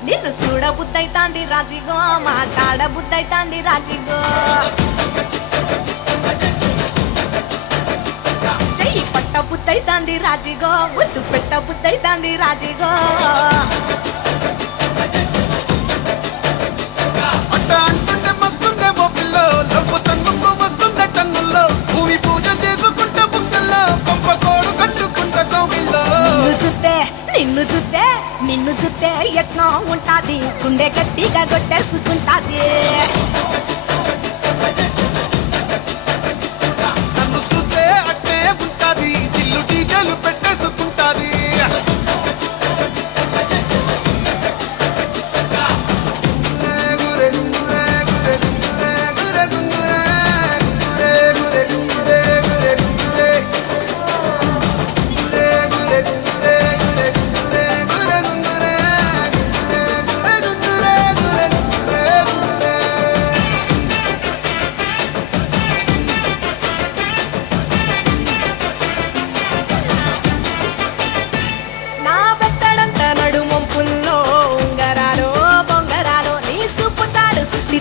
నిన్ను చూడ బుద్ధైతాంది రాజిగో మాట్లాడ బుద్ధైతాంది రాజిగో చెయ్యి పట్ట బుద్ధైతాంది రాజిగో ముద్దు పెట్ట బుద్ధైతాంది రాజిగో అట్ట అంటుంటే మస్తుందే ఓ పిల్లో లవ్వు తన్నుకు వస్తుందే టన్నుల్లో భూమి పూజ చేసుకుంటే బుక్కల్లో కొంప కోడు కట్టుకుంటే కోగిల్లో నిన్ను చూస్తే ఎట్లా ఉంటాది గుండె గట్టిగా కొట్టేసుకుంటాది నన్ను చూస్తే అట్టే ఉంటాది దిల్లు డీజలు పెట్టేసుకుంటాది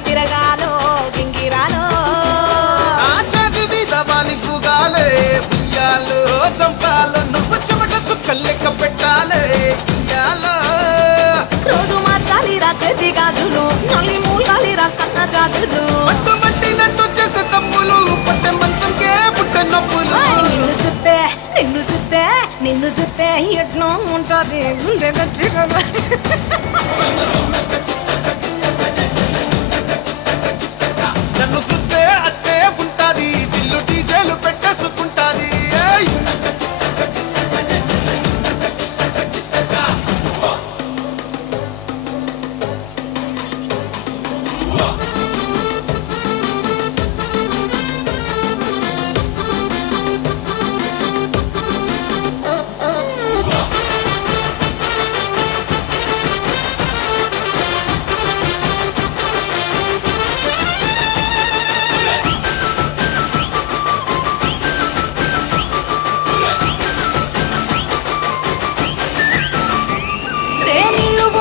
తిరగాలో గింగిరాలో నా చేతి మీద వాలి పుగాలే ఉయ్యాలో చంపాలో నువ్వు చెమట చుక్కలు లెక్క పెట్టాలే ఇయ్యాలో రోజు మార్చాలి రా చేతి గాజులు నల్లి మూలాలి రా సన్న జాజులు పట్టు పట్టినట్టు చేస్తే తప్పులు పట్టే మంచంకే పుట్టే నొప్పులు నిన్ను చూస్తే ఎట్లా ఉంటుంది గుండె గట్టిగా నన్ను చూస్తే అట్టే ఉంటాది దిల్లు డీజేలు పెట్టేసుకుంటాది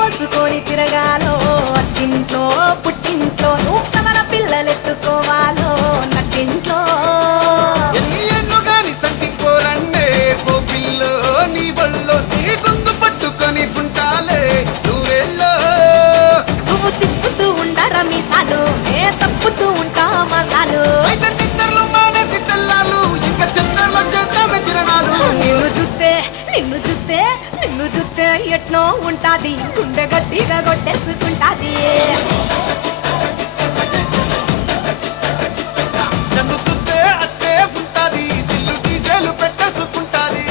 పోసుకొని తిరగాలో అట్టింట్లో పుట్టింట్లో నువ్వు కమల పిల్లలెత్తుకోవాలో నట్టింట్లో ఎన్ని ఎన్ను గాని సంటిపోరండే ఓ పిల్లో నీ వల్లో నీ గొంతు పట్టుకొని ఉంటాలే నూరెల్లో నువ్వు తిప్పుతూ ఉండరా మీసాలు నే తప్పుతూ ఉంటా మసాలు అయితే నిద్రలో మానేసి తెల్లాలు ఇంకా చెత్తర్లో చేద్దామే తిరణాలు నిన్ను చూస్తే ఎట్నో ఉంటాది గుండె గట్టిగా కొట్టేసుకుంటాది నన్ను చూస్తే అట్టే ఉంటాది దిల్లు డీజేలు పెట్టేసుకుంటాది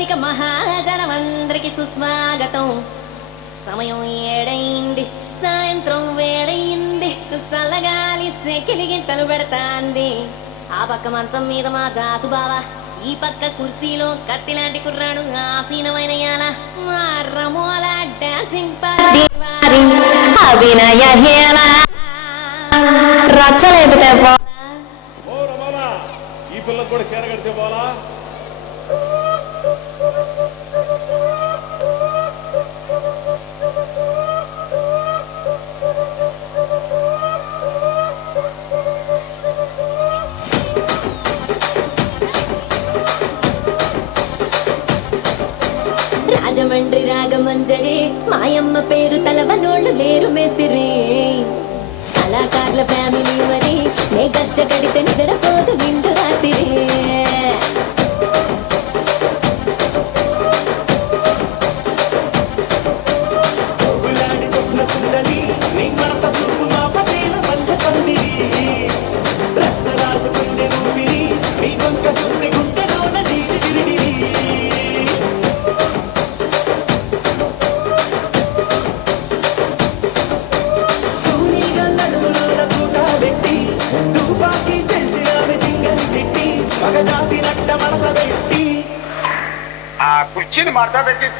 రసిక మహాజనమందరికి సుస్వాగతం. సమయం ఏడైంది, సాయంత్రం వేడయింది, చల్లగాలి సెకిలి గింటలు పెడతాంది. ఆ పక్క మంచం మీద మా దాసు బావ, ఈ పక్క కుర్సీలో కత్తి లాంటి కుర్రాడు ఆసీనమైన యాల. మా రమోల డాన్సింగ్ పార్టీ వారి అభినయ హేళ రచ్చలేపితే ఈ పిల్లలకు కూడా చీర కడితే పోలా. రాజమండ్రి రాగమంజరి మాయమ్మ పేరు తలవనోళ్ళు లేరు మేస్తిరి. కళాకారుల ఫ్యామిలీ మరి నే గజ్జ కడితే నిద్రపోదు నిండు రాత్రి. సోగులాడి స్వప్న సుందరి నీ మడత చూపు మా పటేల మల్లె పందిరి. రచ్చరాజు కుండె ఊపిరి నీ వంక చూస్తే గుండెలోన డీరి డిరిడిరి. తూనీగా నడుములోన తూట పెట్టి తుపాకి పెంచి ఆమె దింగని చెట్టి మగజాతి నట్ట మడత పెట్టి ఆ కుర్చీని మార్తా పెట్టి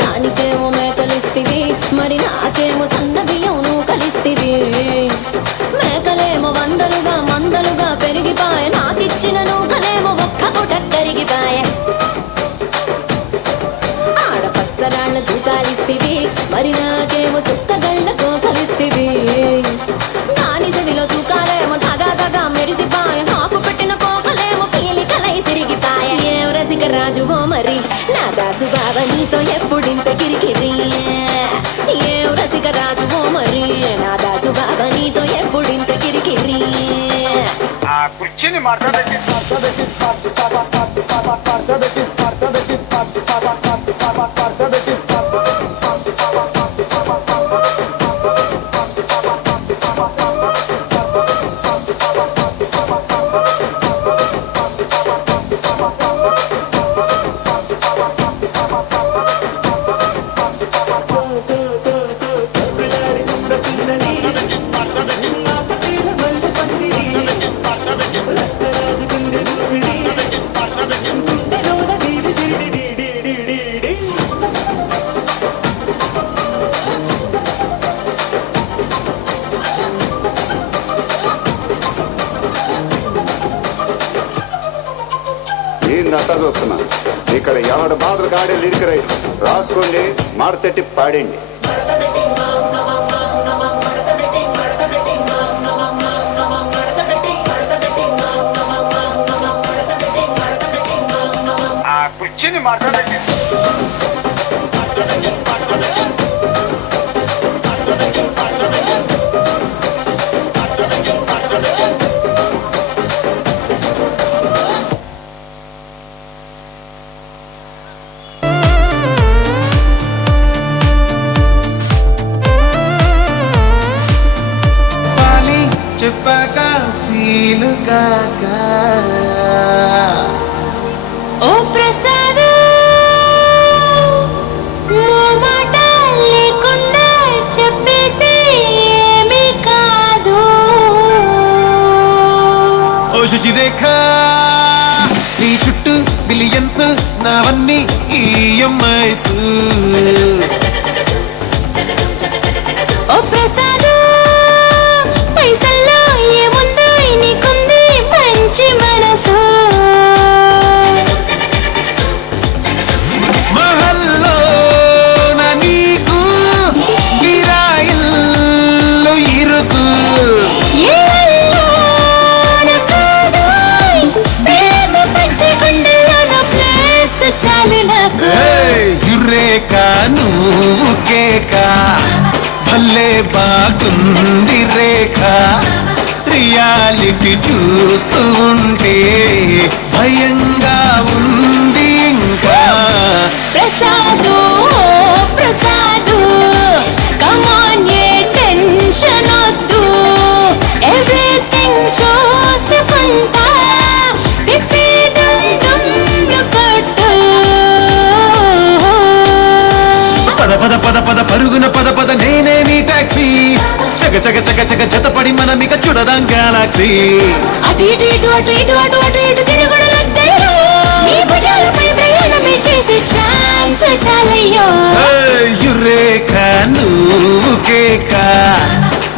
దానికేమో మేకలిస్తివి, మరి నాకేమో సన్న బియ్యం నువ్వు కలిస్తివి. మేకలేమో వందలుగా మందలుగా పెరిగిపాయ, నాకిచ్చిన నూకనేమో ఒక్క పూట కరిగిపాయ. ఆడపచ్చరాళ్ళ చూకాలిస్తివి, మరి నాకేమో చుక్కగళ్ళ కోకలిస్తివి. దాని చెవిలో చూకాలేమో తగా తగా మెరిసిపాయ, నాకు పెట్టిన కోకలేమో పీలికలై సిరిగిపాయ. ఏం రసిక రాజువో మరి నా దాసు బావ నీతో ఎప్పుడింత కిరికిరి. ఏం రసిక రాజువో మరి నా దాసు బావ నీతో ఎప్పుడింత కిరికిరి. ఆ కుర్చీని మార్తా పెట్టి సోగులాడి స్వప్న సుందరి మా పటేల మల్లె పందిరి. రచ్చరాజు కుండె ఊపిరి గుండెలోన డీరి డిరిడి డిడి డిడి. ఏందంతా చూస్తున్నా ఇక్కడ ఎవడ బాధలు కాడే లిరిక్ రైట్ రాసుకోండి, మాడతెట్టి పాడండి. ఆ కుర్చీని మార్తా పెట్టి పాలి చెప్పాక ఫీలు కాక ఓ ప్రసాద్ మాట లేకుండా చెప్పేసి ఏమీ కాదు. ఓ శశిరేఖ నీ చుట్టూ బిలియన్స్ నావన్నీ ఈఎంఐస్. ఓ ప్రసాద్ పైసల్లో ఏముందో నీకుంది మంచి మనసు. మహల్లో నా నీకు గిరాయిల్ రేఖ నువ్వు కేక భలే బాగుంది రేఖ రియాలిటీ చూస్తూ ఉంటే భయంగా ఉంది ఇంకా ప్రసాదు ప్రసాదు కమాన్ ఏ టెన్షన్ వద్దు ఎవ్రీథింగ్ చూసుకుంటా పిప్పి డుమ్ డుమ్ కొట్టు పద పద పద పద పరుగున పద పద నేనే నీ టాక్సీ చక చక చక చక జతపడి మనం ఇక చూడదాం గెలాక్సీ అటు ఇటు ఇటు అటు ఇటు అటు అటు ఇటు తిరుగుడులొద్దయ్యో నీ భుజాలపై ప్రయాణమే చేసే ఛాన్స్ చాలయ్యో యురేఖ నువ్వు కేక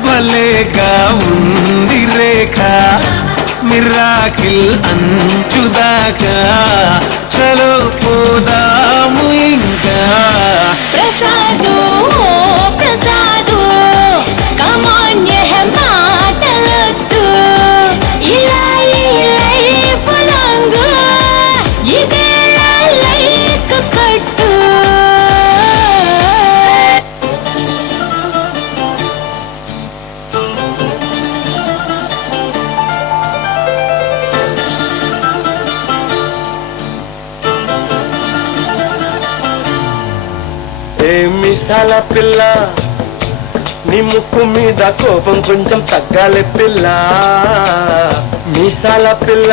భలేగా ఉంది రేఖ మిరాకిల్ అంచుదాకా చలో పోదాము ఇంకా ప్రసాదు ప్రసాదు కమాన్ ఏ మాటలొద్దు ఇలా ఈ లైఫ్ లాంగ్ ఇదే లైక్ కట్టు ఏ మిసాల పిల్ల నీ ముక్కు మీద కోపం కొంచెం తగ్గాలి పిల్ల మీసాల పిల్ల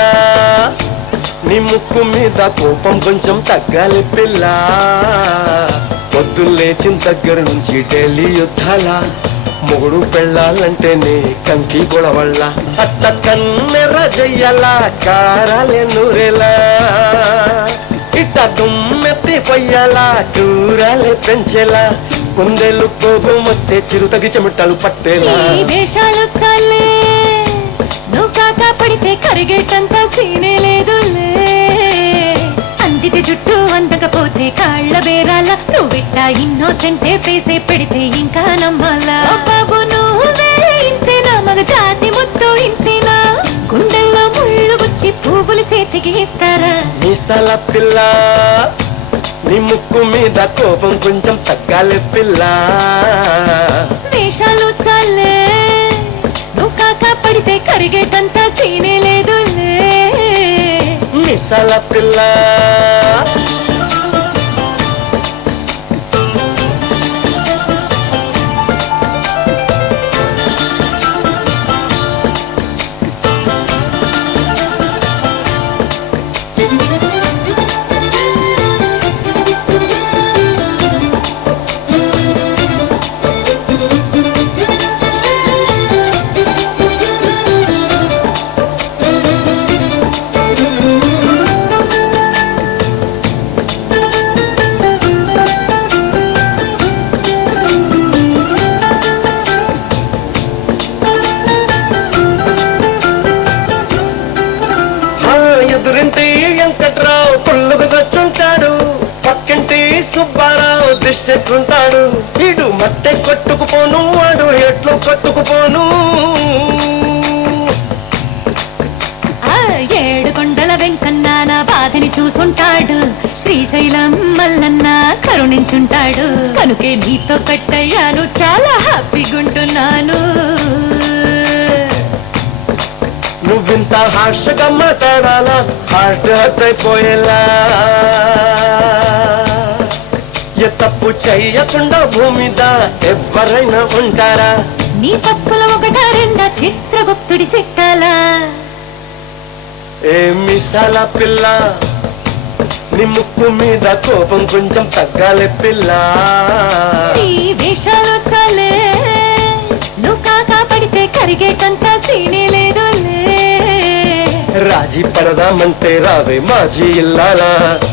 నీ ముక్కు మీద కోపం కొంచెం తగ్గాలి పిల్ల పొద్దున్న లేచిన దగ్గర నుంచి ఢిల్లీ యుద్ధాల మొగుడు పెళ్ళాలంటేనే కంకి గొడవళ్ళ అత్త కన్నెర్ర చెయ్యాల కారాలే నూరేలా ఇట్ట దుమ్మెత్తి పొయ్యాలా కూరాలే పెంచేలా కుందేళ్ళు కోపం వస్తే చిరుతగి చెమటలు పట్టేలా ఈ వేషాలు చాలే నువ్వు కాక పడితే కరిగేటంత సీనే లేదులే అందితే జుట్టు అందకపోతే కాళ్ళ బేరాల నువ్విట్టా ఇన్నోసెంటే ఫేసే పెడితే ఇంకా నమ్మాలా బాబు నువ్వే ఇంతేనా మగ జాతి మొత్తం ఇంతేనా గుండెల్లో ముళ్ళు గుచ్చి పువ్వులు చేతికి ఇస్తారా మీసాల పిల్ల నీ ముక్కు మీద కోపం కొంచెం తగ్గాలి పిల్ల వేషాలు చాలే నువ్వు కాక పడితే కరిగేటంత సీనే లేదులే మీసాల పిల్ల ఎదురింటి వెంకట్రావు పుల్లుకు తెచ్చుంటాడు పక్కింటి సుబ్బారావు దిష్టెట్లుంటాడు వీడు మట్టె కొట్టుకుపోను వాడు ఎట్లు కొట్టుకుపోను ఏడు కొండల వెంకన్న నా బాధని చూసుంటాడు శ్రీశైలం మల్లన్న కరుణించుంటాడు కనుకే నీతో కట్టయ్యాను చాలా హ్యాపీగుంటున్నాను నువ్వింత హార్షగా మాట్లాడాలా హార్ట్ హర్ట్ అయిపోయేలా ఏ తప్పు చెయ్యకుండా భూమిద ఎవరైనా ఉంటారా నీ తప్పుల ఒకట రెండా చిత్రగుప్తుడి చిట్టాలా ఏ మిసాల పిల్ల నీ ముక్కు మీద కోపం కొంచెం తగ్గాలి పిల్ల నీ వేషాలు చాలే నువ్వు కాక పడితే కరిగేటంత సీనే లేదులే రాజీ పడదామంటే రావే మాజీ ఇల్లాలా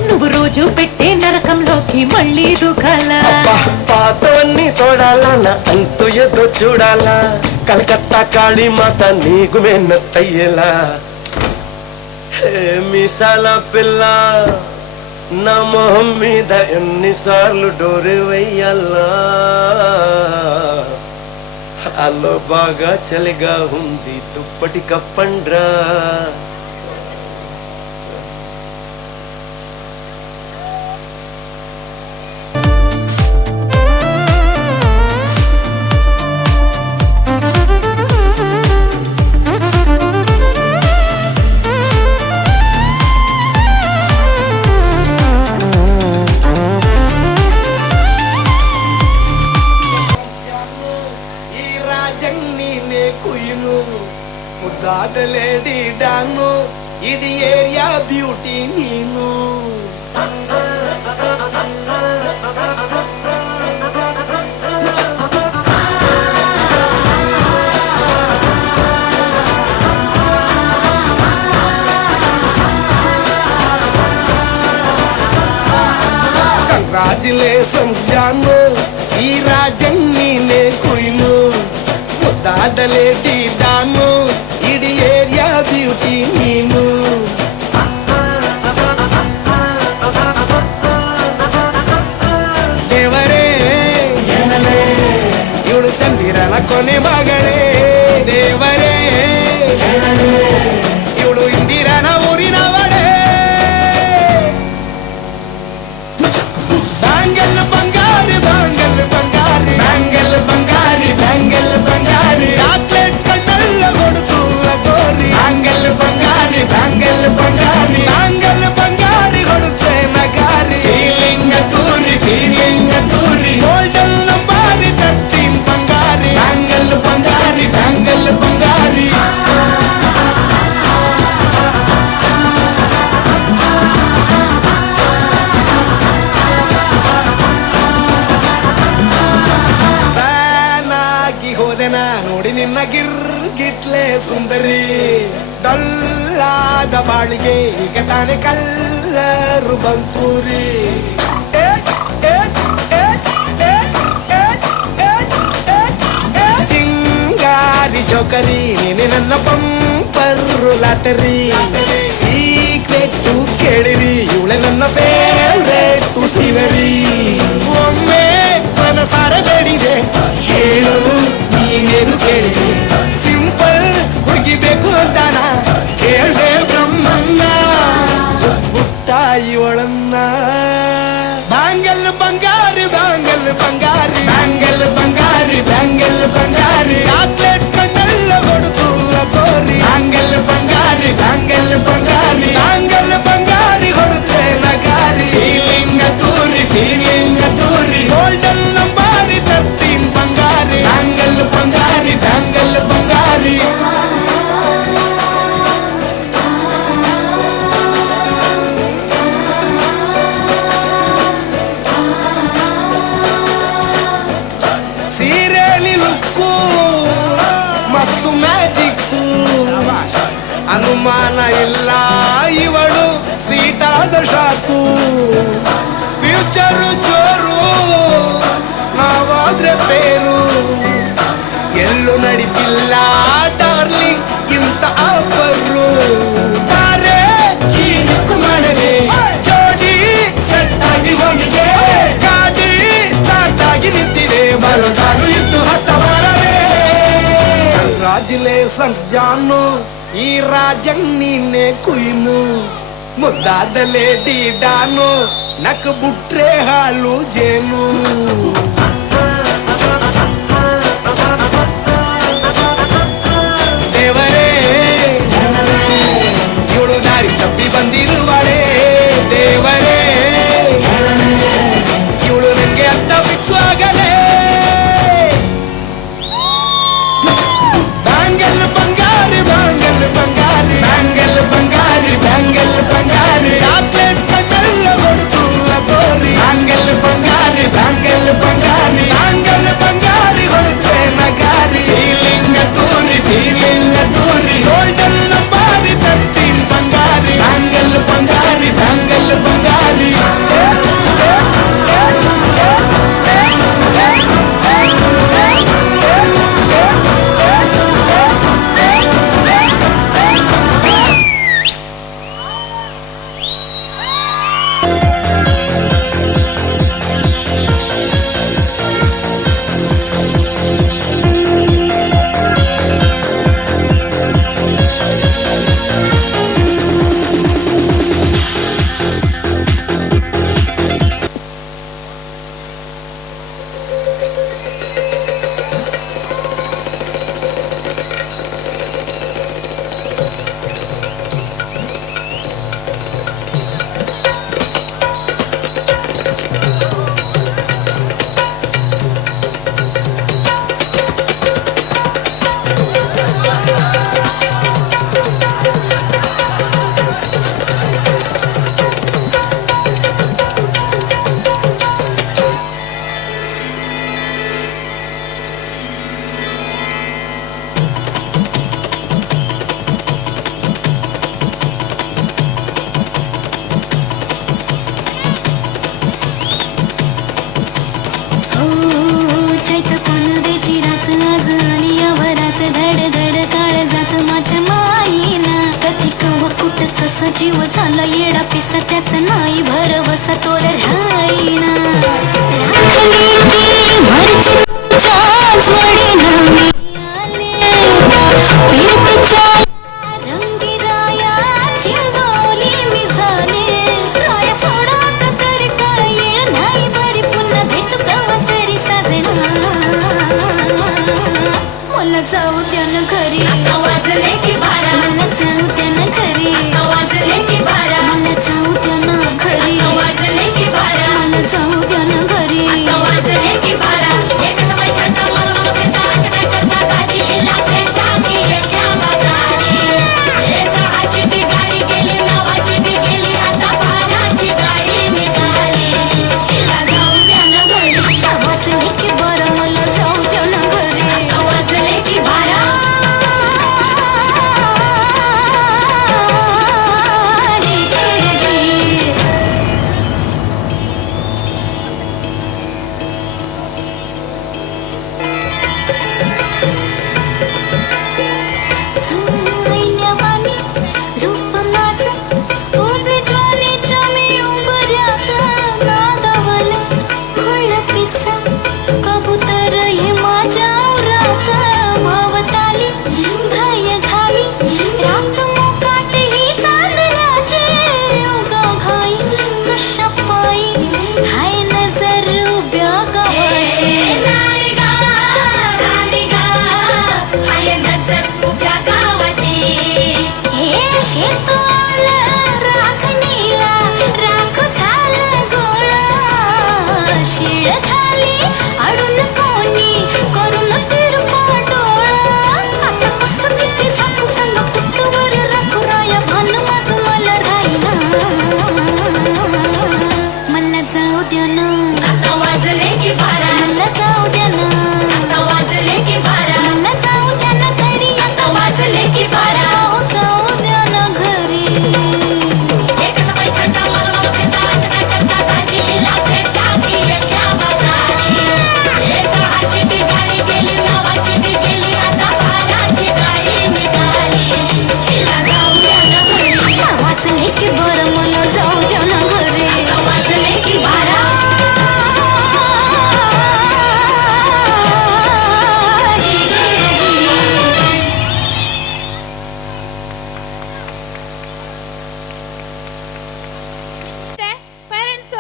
నువ్వు రోజు పెట్టే నరకంలోకి మళ్ళీ దూకాలా పాతవన్నీ తోడాలా నా అంతు ఏదో చూడాలా కలకత్తా కాళీ మాత నీకు మెన్నయ్యేలా మీసాల పిల్ల నా మొహం మీద ఎన్నిసార్లు డోరే వెయ్యాలా అల్లో బాగా చలిగా ఉంది దుప్పటి కప్పండ్రా ಕುಯ್ನು ಮುದ್ದಾದ ಲೇಡಿ ಡಾನು ಇಡೀ ಏರಿಯಾ ಬ್ಯೂಟಿ ನೀನು ಕಂಗ್ರಾಚುಲೇಷನ್ಸ್ ಜಾನು ಈ ರಾಜನ್ ನೀನೆ ಕುಯ್ನು ಮುದ್ದಾದ ಲೇಡಿ ಡಾನು ಇಡೀ ಏರಿಯಾ ಬ್ಯೂಟಿ ನೀನು ದೇವರೇ ಇವಳು ಚಂದಿರನ ಕೊನೆ ಮಗಳೇ ದೇವರೇ ಇವಳು ಇಂದಿರನ ಊರಿನವಳೇ ಬ್ಯಾಂಗಲ್ ಬಂಗಾರಿ ಬ್ಯಾಂಗಲ್ ಬಂಗಾರಿ ಬ್ಯಾಂಗಲ್ ಬಂಗಾರಿ ಬ್ಯಾಂಗಲ್ ಬಂಗಾರಿ ಚಾಕ್ಲೇಟ್ ಕಣ್ಣೆಲ್ಲ ಕೊಡುತ್ತು ಲಗೋರಿ ಬ್ಯಾಂಗಲ್ ಬಂಗಾರಿ ಬ್ಯಾಂಗಲ್ ಬಂಗಾರಿ ಬ್ಯಾಂಗಲ್ ಬಂಗಾರಿ ಹೊಡುತ್ತೆ ನಗಾರಿ ಫೀಲಿಂಗ್ ತೂರಿ ಗೋಲ್ಡನ್ ನಂಬಾರಿ 13 ಬಂಗಾರಿ ಬ್ಯಾಂಗಲ್ ಬಂಗಾರಿ ಬ್ಯಾಂಗಲ್ ಬಂಗಾರಿ ಹೋದೆನ ನೋಡಿ ನಿನ್ನ ಗಿರ್ಗಿಟ್ಲೆ ಸುಂದರಿ ಡಲ್ಲಾದ ಬಾಳಿಗೆ ಈಗ ತಾನೆ ಕಲ್ಲರು ಬಂತೂರಿ ಚಿಂಗಾರಿ ಜೋಕರಿ ನೀನೆ ನನ್ನ ಪಂಪರು ಲಾಟರಿ ಸೀಕ್ರೆಟ್ ಕೇಳಿರಿ ಇವಳೆ ನನ್ನ ಫೇವ್ರೇಟ್ ಸಿವರಿ ಒಮ್ಮೆ ಮನಸಾರೆ ಬೇಡಿದೆ ಹೇಳು ನೀನೇನು ಕೇಳಿರಿ ಸಿಂಪಲ್ ಹುಡುಗಿ ಬೇಕು ಅಂತಾನ ಕೇಳ್ದೆ ಬ್ರಹ್ಮನ್ನ ಪುಟ್ಟಾಯಿ ಒಳನ್ನ ಬ್ಯಾಂಗಲ್ ಬಂಗಾರಿ ಬ್ಯಾಂಗಲ್ ಬಂಗಾರಿ ಬ್ಯಾಂಗಲ್ ಬಂಗಾರಿ ಬ್ಯಾಂಗಲ್ ಬಂಗಾರಿ ಚಾಕ್ಲೇಟ್ ಕಣ್ಣೆಲ್ಲ ಕೊಡುತ್ತು ಲಗೋರಿ ಬ್ಯಾಂಗಲ್ ಬಂಗಾರಿ ಬ್ಯಾಂಗಲ್ ಬಂಗಾರಿ ಬ್ಯಾಂಗಲ್ ಬಂಗಾರಿ ಹೊಡುತ್ತೆ ನಗಾರಿ ಫೀಲಿಂಗ್ ತೂರಿ ಗೋಲ್ಡನ್ ನಂಬಾರಿ 13 ಬಂಗಾರಿ ಬ್ಯಾಂಗಲ್ ಬಂಗಾರಿ ಬ್ಯಾಂಗಲ್ ಬಂಗಾರಿ ಸೀರೆಲಿ ಲುಕ್ಕು ಮಸ್ತು ಮ್ಯಾಜಿಕ್ಕು ಅನುಮಾನ ಇಲ್ಲ ಇವಳು ಸ್ವೀಟ್ ಆದ ಶಾಕು ಫ್ಯೂಚರು ಜೋರು ನಾವಾದ್ರೆ ಪೇರು ಎಲ್ಲೂ ನಡೀತಿಲ್ಲ ಡಾರ್ಲಿಂಗ್ ಇಂತ ಆಫರು ತಾರೆ ಹೀರಿಕ್ಕು ಮಾಡದೆ ಜೋಡಿ ಸೆಟ್ ಆಗಿ ಹೋಗಿದೆ ಗಾಡಿ ಸ್ಟಾರ್ಟ್ ಆಗಿ ನಿಂತಿದೆ ಬಲಗಾಡು ಇದ್ದು ಹತ್ತ ಬರದೆ ಕಂಗ್ರಾಚುಲೇಷನ್ಸ್ ಜಾನು ಈ ರಾಜನ್ ನೀನೆ ಕುಯ್ನು ಮುದ್ದಾದ ಲೇಡಿ ಡಾನು ನಕ್ ಬುಟ್ರೆ ಹಾಲು ಜೇನು ದೇವರೇ ಇವಳು ದಾರಿ ತಪ್ಪಿ ಬಂದಿರುವಳೆ ದೇವರೇ ಇವಳು ನಂಗೆ ಅಂತ ಫಿಕ್ಸ್ ಆಗಲೇ ಬ್ಯಾಂಗಲ್ ಬಂಗಾರಿ ಬ್ಯಾಂಗಲ್ ಬಂಗಾರಿ ಬ್ಯಾಂಗಲ್ ಬಂಗಾರಿ ಬ್ಯಾಂಗಲ್ ಬಂಗಾರಿ ಚಾಕ್ಲೇಟ್ ಕಣ್ಣೆಲ್ಲ ಕೊಡುತ್ತು ಲಗೋರಿ ಬ್ಯಾಂಗಲ್ ಬಂಗಾರಿ ಬ್ಯಾಂಗಲ್ ಬಂಗಾರಿ झाला येडा पिसा त्याचा नाही भरवसा तोल राहीना राखली ती मर्जी तुझ्या जोडीनं मी आले फिरतीच्या रंगी राया चिंबोली मी झाले राया सोडा तरी काळ येळ नाही बरी पुन्हा भेटू कवा तरी साजना मला जाऊ त्यानं घरी वाजले की बारा मला जाऊ त्यानं घरी वाजले की बारा मला जाऊ त्यानं घरी वाजले की बारा मला जाऊ त्यानं घरी वाजले की बारा एक समय छंद मला भेटा काय करता गाडी लागेटा की एकट्या बाजारी हे सहाची ती गाडी गेली नावाची ती गेली आता बाराची गाडी निघाली तिला जाऊ त्यानं घरी वाजले की बारा मला जाऊ त्यानं घरी वाजले की बारा रूप माझं उभे ज्वालेच्या मी उंबऱ्यात नादावल खुळ पिसा कबूतर हे माझ्या उरात भवताली भय घाली रात मोकाट ही चांदण्याची उगा घाई कशा पायी हाय नजर उभ्या गावाची हाय नजर उभ्या गावाची हे शेतोल राखणीला राख झालं गोळा शिळ खाली अडून कोणी करून तिरपा डोळा आता कसं किती झाकू संग पुट्टवर राखू राया भान माझं मला राहिना मला जाऊ द्या ना आता वाजले की बारा मला जाऊ द्या ना आता वाजले की बारा मला जाऊ द्या ना घरी आता वाजले की बारा जाऊ द्या ना घरी एक समय छंद मला भेटा काय करता गाडी लागेटा की एकट्या बाजारी हे सहाची ती गाडी गेली नावाची ती गेली आता बाराची गाडी निघाली तिला जाऊ द्या ना घरी वाजले की बरं मला जाऊ द्या ना घरी वाजले की बारा ಪೇರೆಂಟ್ಸ್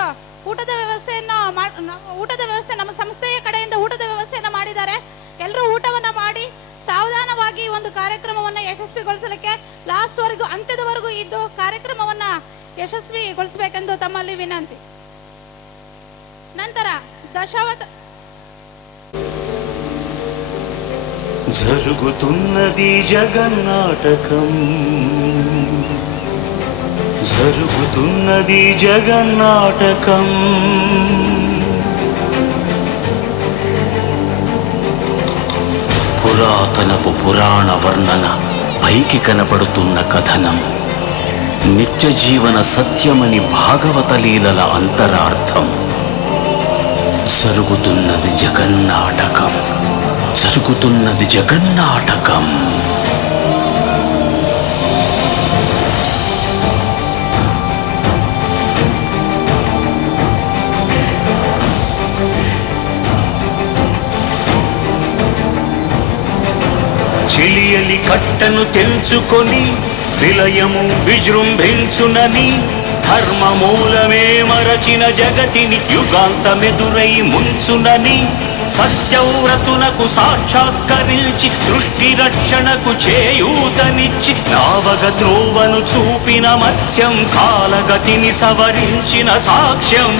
ಊಟದ ವ್ಯವಸ್ಥೆ ನಮ್ಮ ಸಂಸ್ಥೆಯ ಕಡೆಯಿಂದ ಊಟದ ವ್ಯವಸ್ಥೆಯನ್ನು ಮಾಡಿದ್ದಾರೆ. ಎಲ್ಲರೂ ಊಟವನ್ನ ಮಾಡಿ ಸಾವಧಾನವಾಗಿ ಒಂದು ಕಾರ್ಯಕ್ರಮವನ್ನ ಯಶಸ್ವಿಗೊಳಿಸಲಿಕ್ಕೆ ಲಾಸ್ಟ್ ವರೆಗೂ ಅಂತ್ಯದವರೆಗೂ ಇದ್ದು ಕಾರ್ಯಕ್ರಮವನ್ನ ಯಶಸ್ವಿಗೊಳಿಸಬೇಕೆಂದು ತಮ್ಮಲ್ಲಿ ವಿನಂತಿ. ನಂತರ జరుగుతున్నది జగన్నాటకం జరుగుతున్నది జగన్నాటకం పురాతనపు పురాణ వర్ణన పైకి కనపడుతున్న కథనం నిత్య జీవన సత్యమని భాగవత లీలల అంతరార్థం. జరుగుతున్నది జగన్నాటకం జరుగుతున్నది జగన్నాటకం. చెలియలి కట్టను తెంచుకొని విలయము విజృంభించునని ధర్మమూలమే మరచిన జగతిని యుగాంతమెదురై ముంచునని సత్యవ్రతునకు సాక్షాత్కరించి సృష్టి రక్షణకు చేయూతనిచ్చి నావగ త్రోవను చూపిన మత్స్యం కాలగతిని సవరించిన సాక్ష్యం.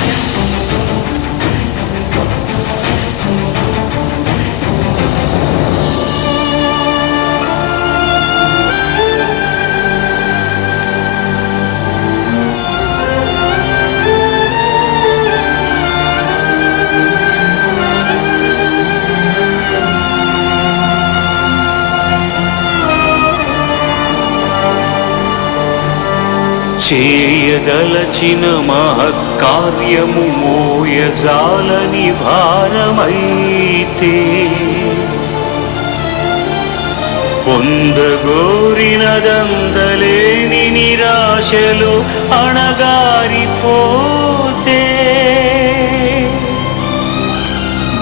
చేయదలచిన మహత్కార్యము మోయజాలని భారమైతే పొందగోరినదందలేని నిరాశలు అణగారిపోతే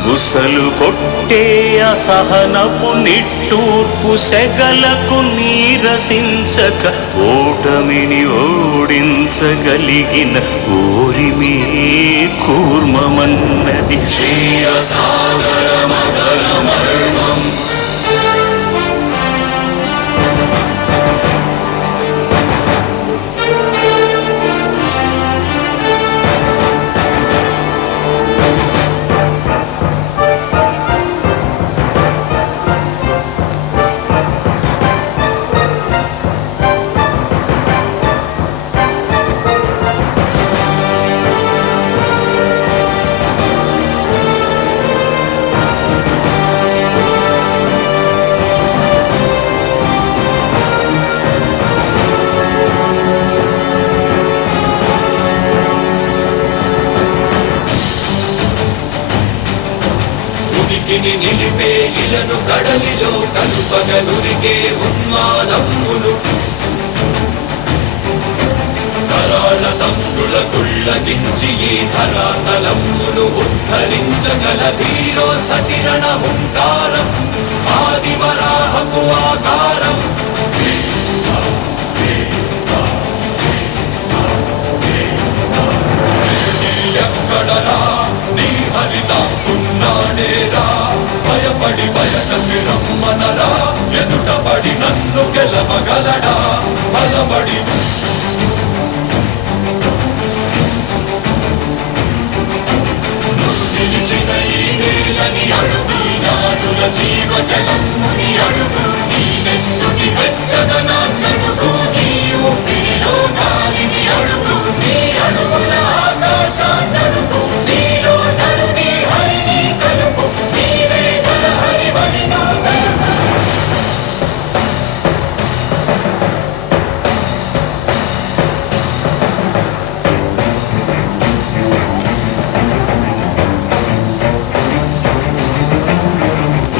బుసలు కొట్టే అసహనపు నిట్టూర్పు సెగలకు నీరసించక ఓటమిని ఓడించగలిగిన ఓరిమే కూర్మమన్నది క్షీరసాగర మదన మర్మం. నిలిపే ఇలను కడలిలో కలుపగనురికే ఉన్మాదమ్ములు కరాళ దంష్టుల గుళ్ళగించి ఈ ధరాతలమ్మును ఉద్ధరించగల ధీరోద్ధతిరణ హుంకారం ఆదివరాహపు ఆకారం. ఎక్కడరా నీ హరిదాకున్నాడేరా భయపడి బయటకి రమ్మనరా ఎదుటపడి నన్ను గెలవగలడా బలపడి నిలిచిన ఈ నేలని అడుగు నాడుల జీవజలమ్ముని అడుగు నీ నెత్తుటి వెచ్చదనాన్నడుగు నీ ఊపిరిలో గాలిని అడుగు నీ అడుగుల ఆకాశాన్నడుగు నీలో నరుని హరిని కలుపు నీవే నరహరివని నువ్వు కలుపు.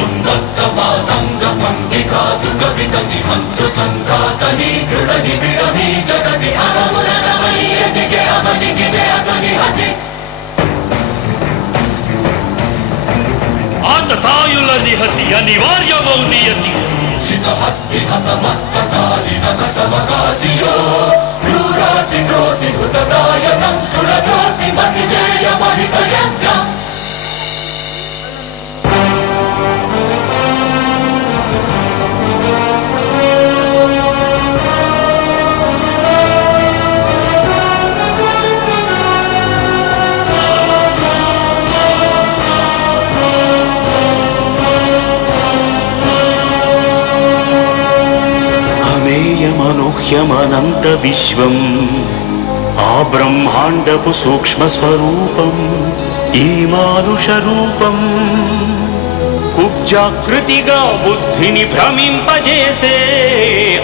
ఉన్మత్త మాతంగ భంగి కాదు కవితని మంత్రు సంఘాతని దృఢని విడమి జగతి అరములనమై ఎదిగే అమనిగిదే అసనిహతి. ఆతతాయుల నిహతి అనివార్యమౌ నియతి శితహస్తి హతమస్తకాలిన కసవకాశియో క్రూరాసి క్రోసి హృతదాయకం స్థులద్రోసి మసిజేయ మహితయజ్ఞం. అమేయమనూహ్యమనంత విశ్వం ఆ బ్రహ్మాండపు సూక్ష్మ స్వరూపం ఈ మానుష రూపం కుబ్జాకృతిగా బుద్ధిని భ్రమింపజేసే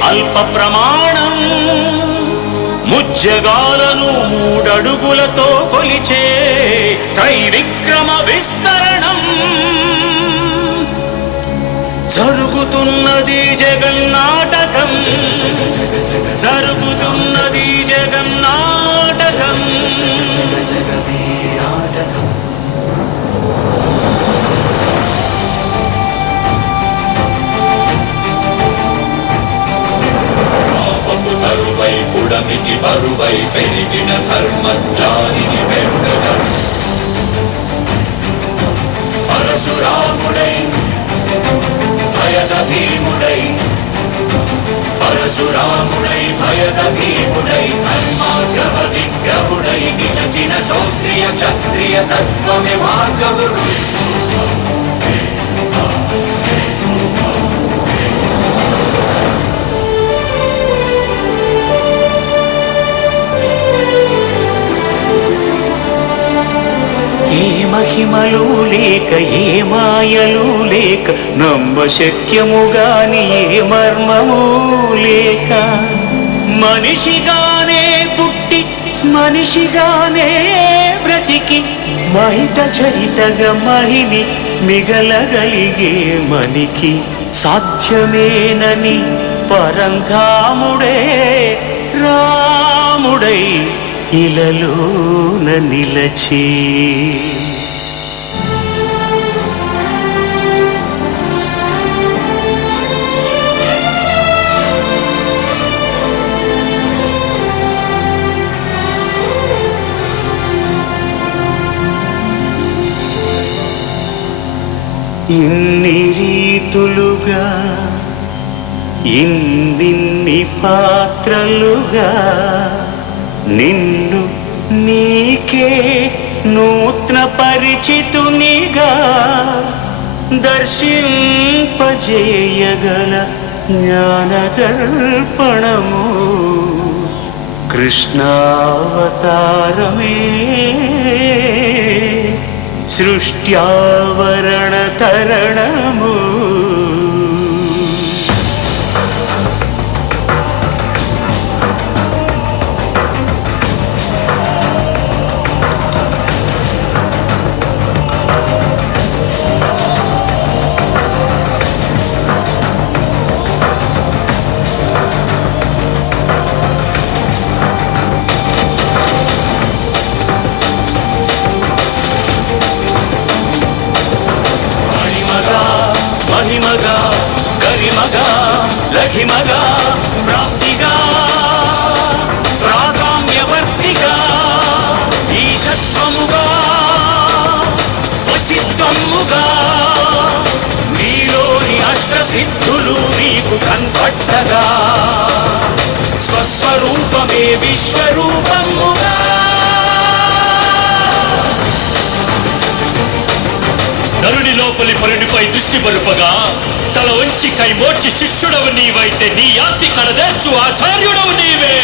అల్ప ప్రమాణం ముజ్జగాలను మూడడుగులతో కొలిచే త్రైవిక్రమ విస్తరణం. జరుగుతున్నది జగన్నాటకం జరుగుతున్నది జగన్నాటకం. పాపపు తరువై పుడమికి బరువై పెరిగిన ధర్మజ్ఞానిని పెరుగగా పరశురాముడై భయద భీముడై పరశురాముడై భయద భీముడై ధర్మాగ్రహ విగ్రహుడై నిలచిన సౌత్రియ క్షత్రియ తత్వమే భార్గవుడు. ఏ మహిమలు లేక ఏ మాయలు లేక నమ్మశక్యముగాని ఏ మర్మము లేక మనిషిగానే పుట్టి మనిషిగానే బ్రతికి మహిత చరితగా మహిని మిగలగలిగే మనికి సాధ్యమేనని పరంధాముడే రాముడై ఇలలోన నిలచి ఇన్ని రీతులుగా ఇన్నిన్ని పాత్రలుగా నిన్ను నీకే నూత్న పరిచితునిగా దర్శింపజేయగల జ్ఞానదర్పణము కృష్ణావతారమే సృష్ట్యావరణ తరణము మహిమగా గరిమగా లఘిమగా ప్రాప్తిగా ప్రాగామ్యవర్తిగా ఈశత్వముగా వశిత్వముగా నీలోని అష్టసిద్ధులు నీకు కన్పట్టగా స్వస్వరూపమే విశ్వరూపముగా నరుని లోపలి పరునిపై దృష్టి మరుపగా తల వంచి కైమోర్చి శిష్యుడవు నీవైతే నీ యాత్రి కడదేర్చు ఆచార్యుడవు నీవే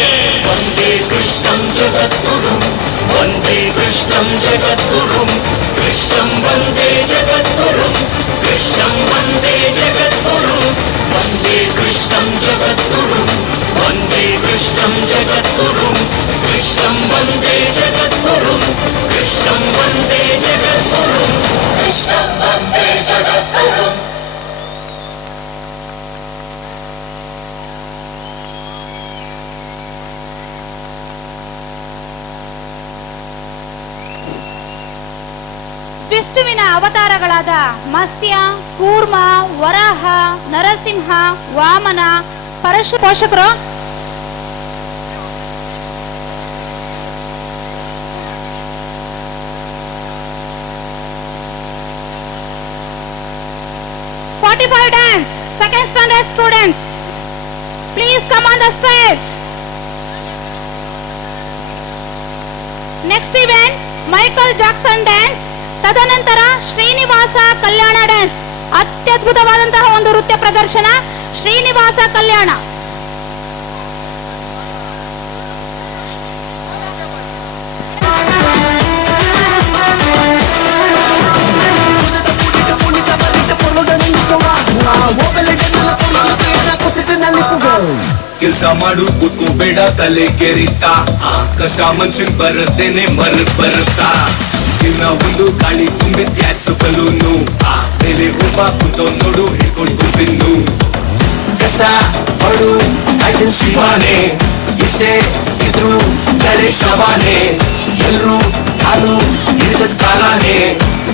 వందే కృష్ణం జగద్గురుం వందే కృష్ణం జగద్గురుం కృష్ణం వందే జగద్గురుం కృష్ణం వందే జగద్గురుం వందే కృష్ణం జగద్గురుం వందే కృష్ణం జగద్గురుం కృష్ణం వందే జగద్గురుం కృష్ణం వందే జగద్గురుం కృష్ణం వందే జగద్గురుం. ವಿಷ್ಣುವಿನ ಅವತಾರಗಳಾದ ಮತ್ಸ್ಯ ಕೂರ್ಮ ವರಾಹ ನರಸಿಂಹ ವಾಮನ ಪರಶು ಪೋಷಕರು dance. Second standard students, please come on the stage. Next event, Michael Jackson dance. ತದನಂತರ ಶ್ರೀನಿವಾಸ ಕಲ್ಯಾಣ ಡ್ಯಾನ್ಸ್. ಅತ್ಯದ್ಭುತವಾದಂತಹ ಒಂದು ನೃತ್ಯ ಪ್ರದರ್ಶನ ಶ್ರೀನಿವಾಸ ಕಲ್ಯಾಣ. ಕೆಲಸ ಮಾಡು ಕೂತ್ಕೋಬೇಡ ತಲೆ ಕೆರಿತಾ ಕಷ್ಟ ಮನುಷ್ಯನ್ ಬರುತ್ತೇನೆ ಬರುತ್ತಾ ಜೀವನ ಒಂದು ಗಾಳಿ ತುಂಬಿ ಗ್ಯಾಸ್ ಬಲೂನು ಮೇಲೆ ಒಬ್ಬ ಕುಂತೋ ನೋಡು ಹಿಡ್ಕೊಂಡು ಗುಂಪಿನ್ನು ಕಷ್ಟ ಪಡು ಕಾಯ್ತಿನ್ ಶಿವಾನೆ ಎಷ್ಟೇ ಇದ್ರು ಕಡೆ ಶವಾನೆ ಎಲ್ರು ಕಾಲು ಹಿಡಿದ ಕಾಲಾನೆ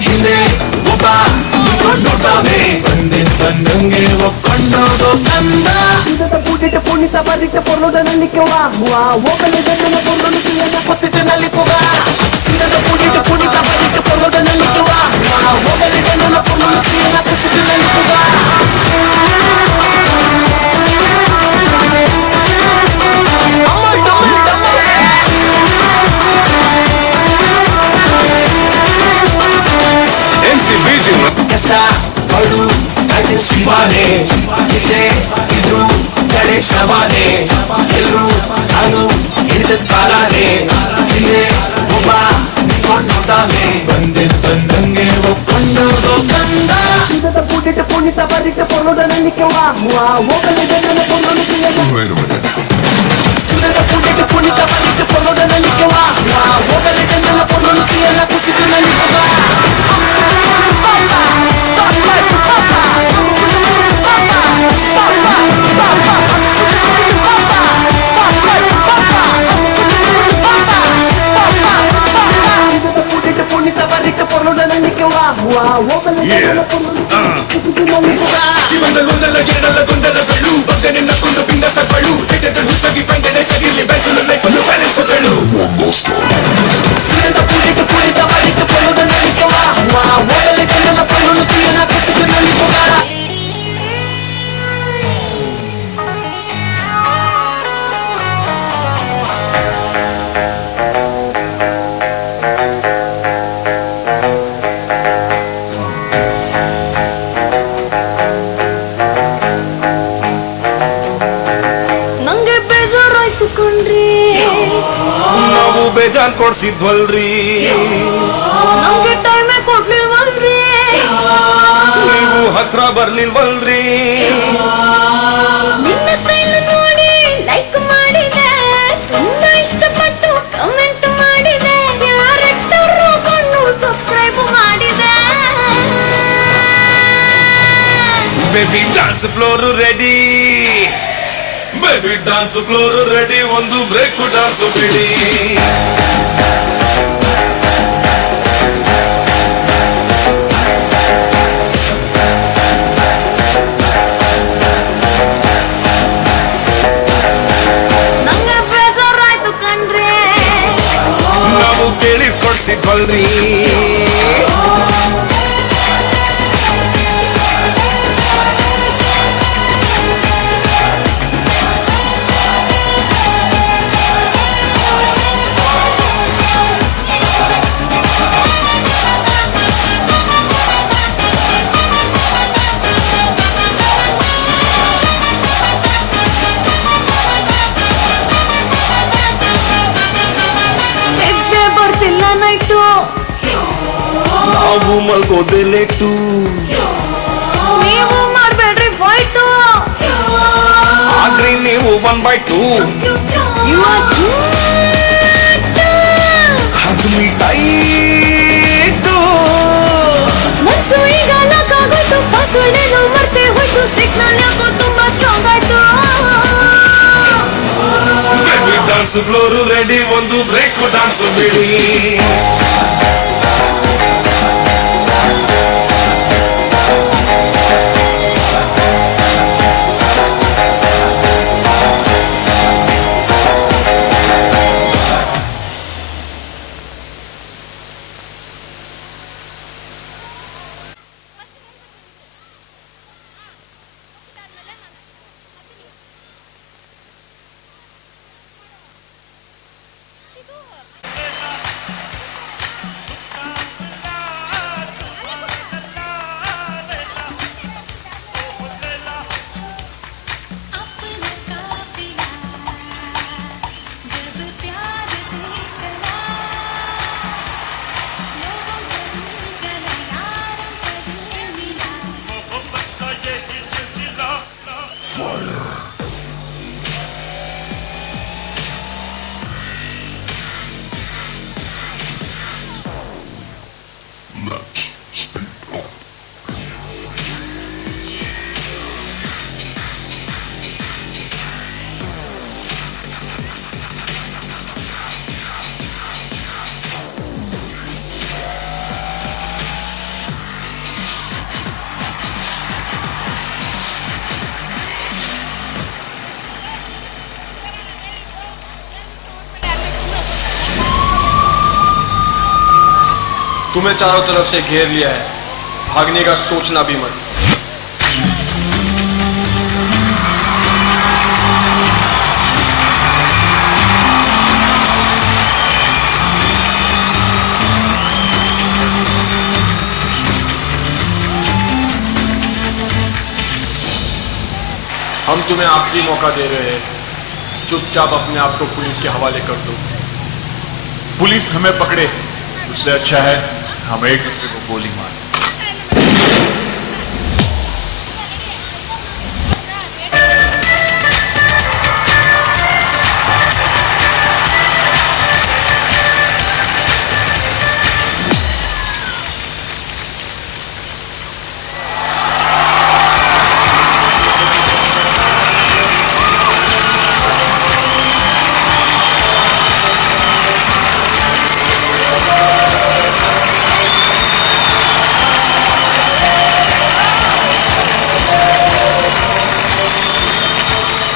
ಹಿಂದೆ ಒಬ್ಬ ನೋಡ್ತಾನೆ ಬಂದಂಗೆ ಒಪ್ಕೊಂಡೋದು ಕಂದ ಪುಣಿತ ಬರಿಟ ಪೊರ್ಲೋಡನಲ್ಲಿ ಓಪನೆ ಗಂಡನ ಪೊರ್ಲೋಡು ಪೊಸಿಟಿನಲ್ಲಿ ಪುಗ ಸಿಗದ ಪುಣಿತ ಬರಿಟ ಪೊರ್ಲೋಡನಲ್ಲಿ ಓಪನೆ ಗಂಡನ ಪೊರ್ಲೋಡು ಪೊಸಿಟಿನಲ್ಲಿ ಪುಗ ಕಷ್ಟ ಪಡು ಕಾಯ್ತಿನ್ ಶಿವಾನೆ ಎಷ್ಟೇ ಇದ್ರು ಕಡೆ ಶವಾನೆ ಎಲ್ರು ಕಾಲು ಹಿಡಿದ ಕಾಲಾನೆ ಹಿಂದೆ ಒಬ್ಬ ನೋಡ್ತಾನೆ ಬಂದಂಗೆ ಒಪ್ಕೊಂಡೋದು ಕಂದ ಪುಣಿತ ಬರಿಟ ಪೊರ್ಲೋಡನಲ್ಲಿ ಓಪನೆ ಗಂಡನ ಪೊರ್ಲೋಡು ಸುರದ ಪುಣಿತ ಬರಿಟ ಪೊರ್ಲೋಡನಲ್ಲಿ ಓಪನೆ ಗಂಡನ ಪೊರ್ಲೋಡು ಕುಸಿಟಿನಲ್ಲಿ ಪುಗ ಬೇಜಾನ್ ಕೊಡ್ಸಿದ್ವಲ್ರಿ, ನಮ್ಗೆ ಟೈಮೇ ಕೊಡ್ಲಿಲ್ವಲ್ರಿ, ನೀವು ಹತ್ರ ಬರ್ಲಿಲ್ವಲ್ರಿ. ನಿನ್ನ ಸ್ಟೈಲ್ ನೋಡಿ ಲೈಕ್ ಮಾಡಿದೆ, ತುಂಬಾ ಇಷ್ಟಪಟ್ಟು ಕಮೆಂಟ್ ಮಾಡಿದೆ, ಕ್ಯಾರೆಕ್ಟರ್ ಕೊಂಡು ಸಬ್ಸ್ಕ್ರೈಬ್ ಮಾಡಿದೆ. Baby dance floor ready, baby dance floor ready, ಒಂದು ಬ್ರೇಕ್ ಡಾನ್ಸ್ ಬಿಡಿ. ನಂಗೆ ಬೇಜಾರಾಯ್ತು ಕಣ್ರಿ, ನಾವು ಕೇಳಿದ್ ಕೊಡ್ಸಿದ್ವಲ್ರಿ. ನಿದ್ದೆ ಬರ್ತಿಲ್ಲ ನೈಟು, ನಾವು ಮಲ್ಕೋದೆ ಲೇಟು, ನೀವು ಮಾಡ್ಬೇಡ್ರಿ ಫೈಟು, ಆದ್ರಿ ನೀವು 1/2 ಹಗ್ ಮೀ ಟೈಟು. ಮನ್ಸು ಈಗ ಲಾಕಾಗೋಯ್ತು, ಪಾಸ್ವರ್ಡ್ ಏನೋ ಮರ್ತೆ ಹೋಯ್ತು, ಸಿಗ್ನಲ್ ಯಾಕೋ ತುಂಬಾ ಸ್ಟ್ರಾಂಗ್ ಆಯ್ತು. ಬೇಬಿ ಡಾನ್ಸ್ ಫ್ಲೋರ್ ರೆಡಿ, ಒಂದು ಬ್ರೇಕ್ ಡಾನ್ಸ್ ಬಿಡಿ. तुम्हें चारों तरफ से घेर लिया है, भागने का सोचना भी मत। हम तुम्हें आखिरी मौका दे रहे हैं, चुपचाप अपने आप को पुलिस के हवाले कर दो। पुलिस हमें पकड़े उससे अच्छा है हम एक दूसरे को गोली मारें।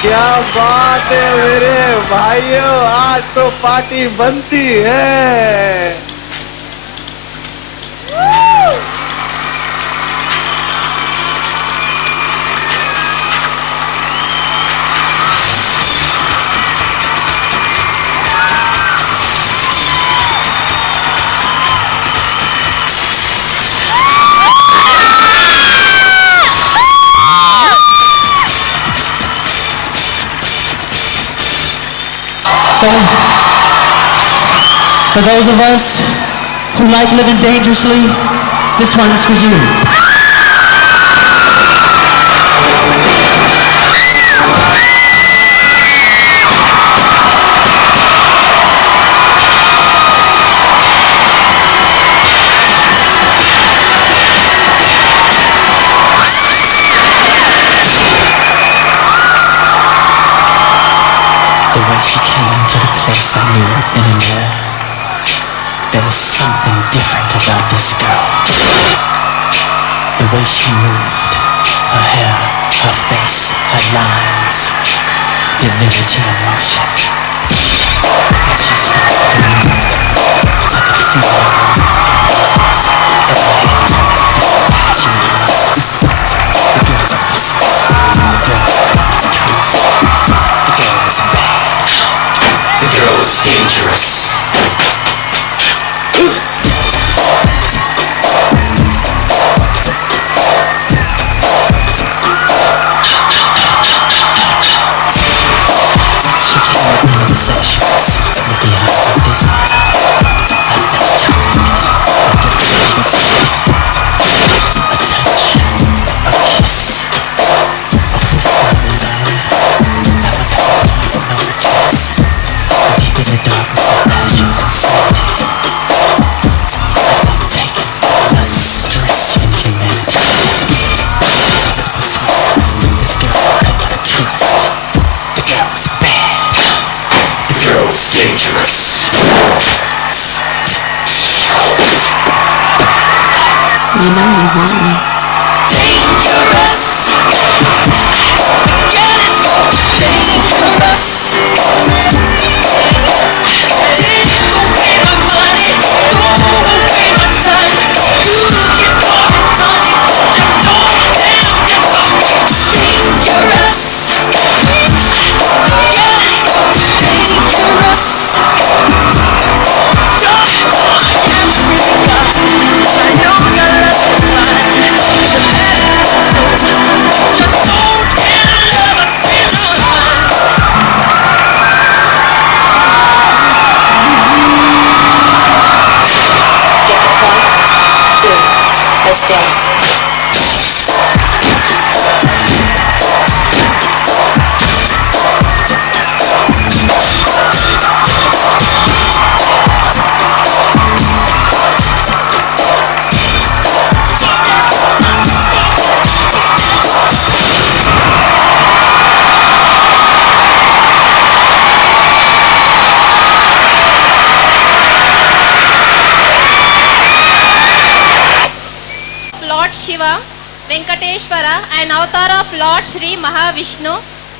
क्या बात है मेरे भाइयों, आज तो पार्टी बनती है। Sorry. For those of us who like living dangerously, this one is for you. The way she came into the place, I knew right then and there. There was something different about this girl. The way she moved, her hair, her face, her lines, divinity in motion. She stopped for me. I could feel her presence. Every hand she lust. The girl was precise. The girl could trust. The girl was bad. The girl was dangerous. She carried me in sections with the eyes of desire. I felt trapped under the web of sin. A touch, a kiss, a whisper of love. That was at the point of no return. Deep in the darkness of passions and certainty, I felt taken, lust, strength, and humanity. I was persuasive. This girl I could not trust. The girl was bad. The girl was dangerous. You know you want me. Dangerous. Let's dance. Lord Shiva, Venkateshwara, an avatar of Lord Sri Mahavishnu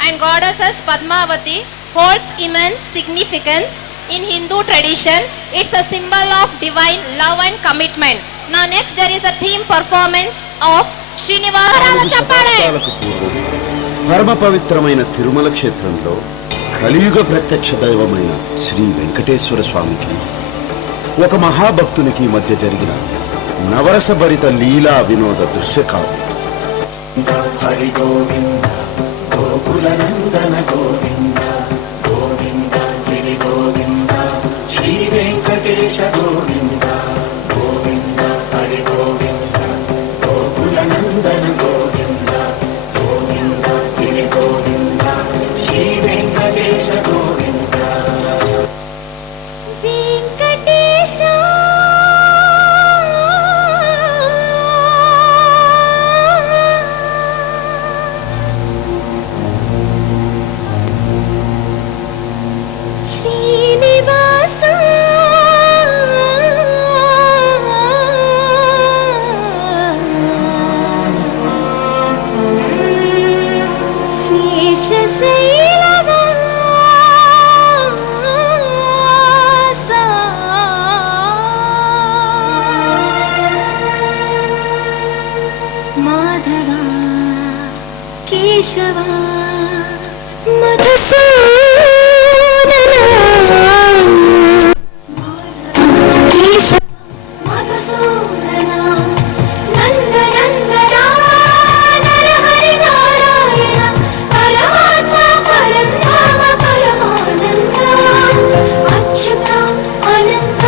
and goddesses Padmavati, holds immense significance in Hindu tradition. It's a symbol of divine love and commitment. Now next there is a theme performance of Srinivasa. శతాబ్దాలకు పూర్వం పరమ పవిత్రమైన తిరుమల క్షేత్రంలో కలియుగ ప్రత్యక్ష దైవమైన శ్రీ వెంకటేశ్వర స్వామికి ఒక మహాభక్తునికి మధ్య జరిగిన నవరసభరిత లీలా వినోద దృశ్యకావ్యం. హరి గోవింద గోకుల నందన గోవింద గోవింద గిరి గోవింద శ్రీ వెంకటేశ గోవింద గోవింద హరి గోవింద గోకుల నందన గోవింద గోవింద గిరి గోవింద శ్రీ వెంకటేశ గోవింద వెంకటేశ శ్రీనివాస శేషశైలవాస మాధవ కేశవ మధుసూదన నందనందన నరహరి నారాయణ పరమాత్మ పరంధామ పరమానంద అచ్యుత అనంత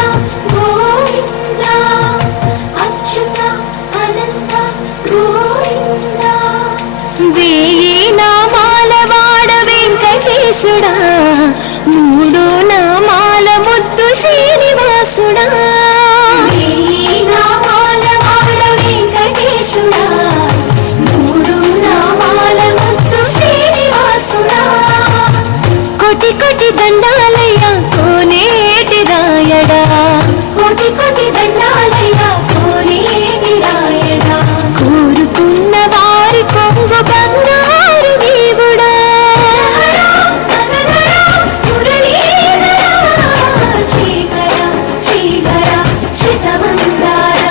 వెంకటేశుడా మూడు నామాల ముద్దు శ్రీనివాసుడా నామాల వాడ వెంకటేశుడా మూడు నామాల ముద్దు శ్రీనివాసుడా కోటి కోటి దండాలయ్యా కోనేటి రాయడా కోటి కోటి దండాలయ్యా కోనేటి రాయడా కోరుకున్న వారి కొంగు బంగారు దేవుడా శ్రీకర శ్రీకర చితమందార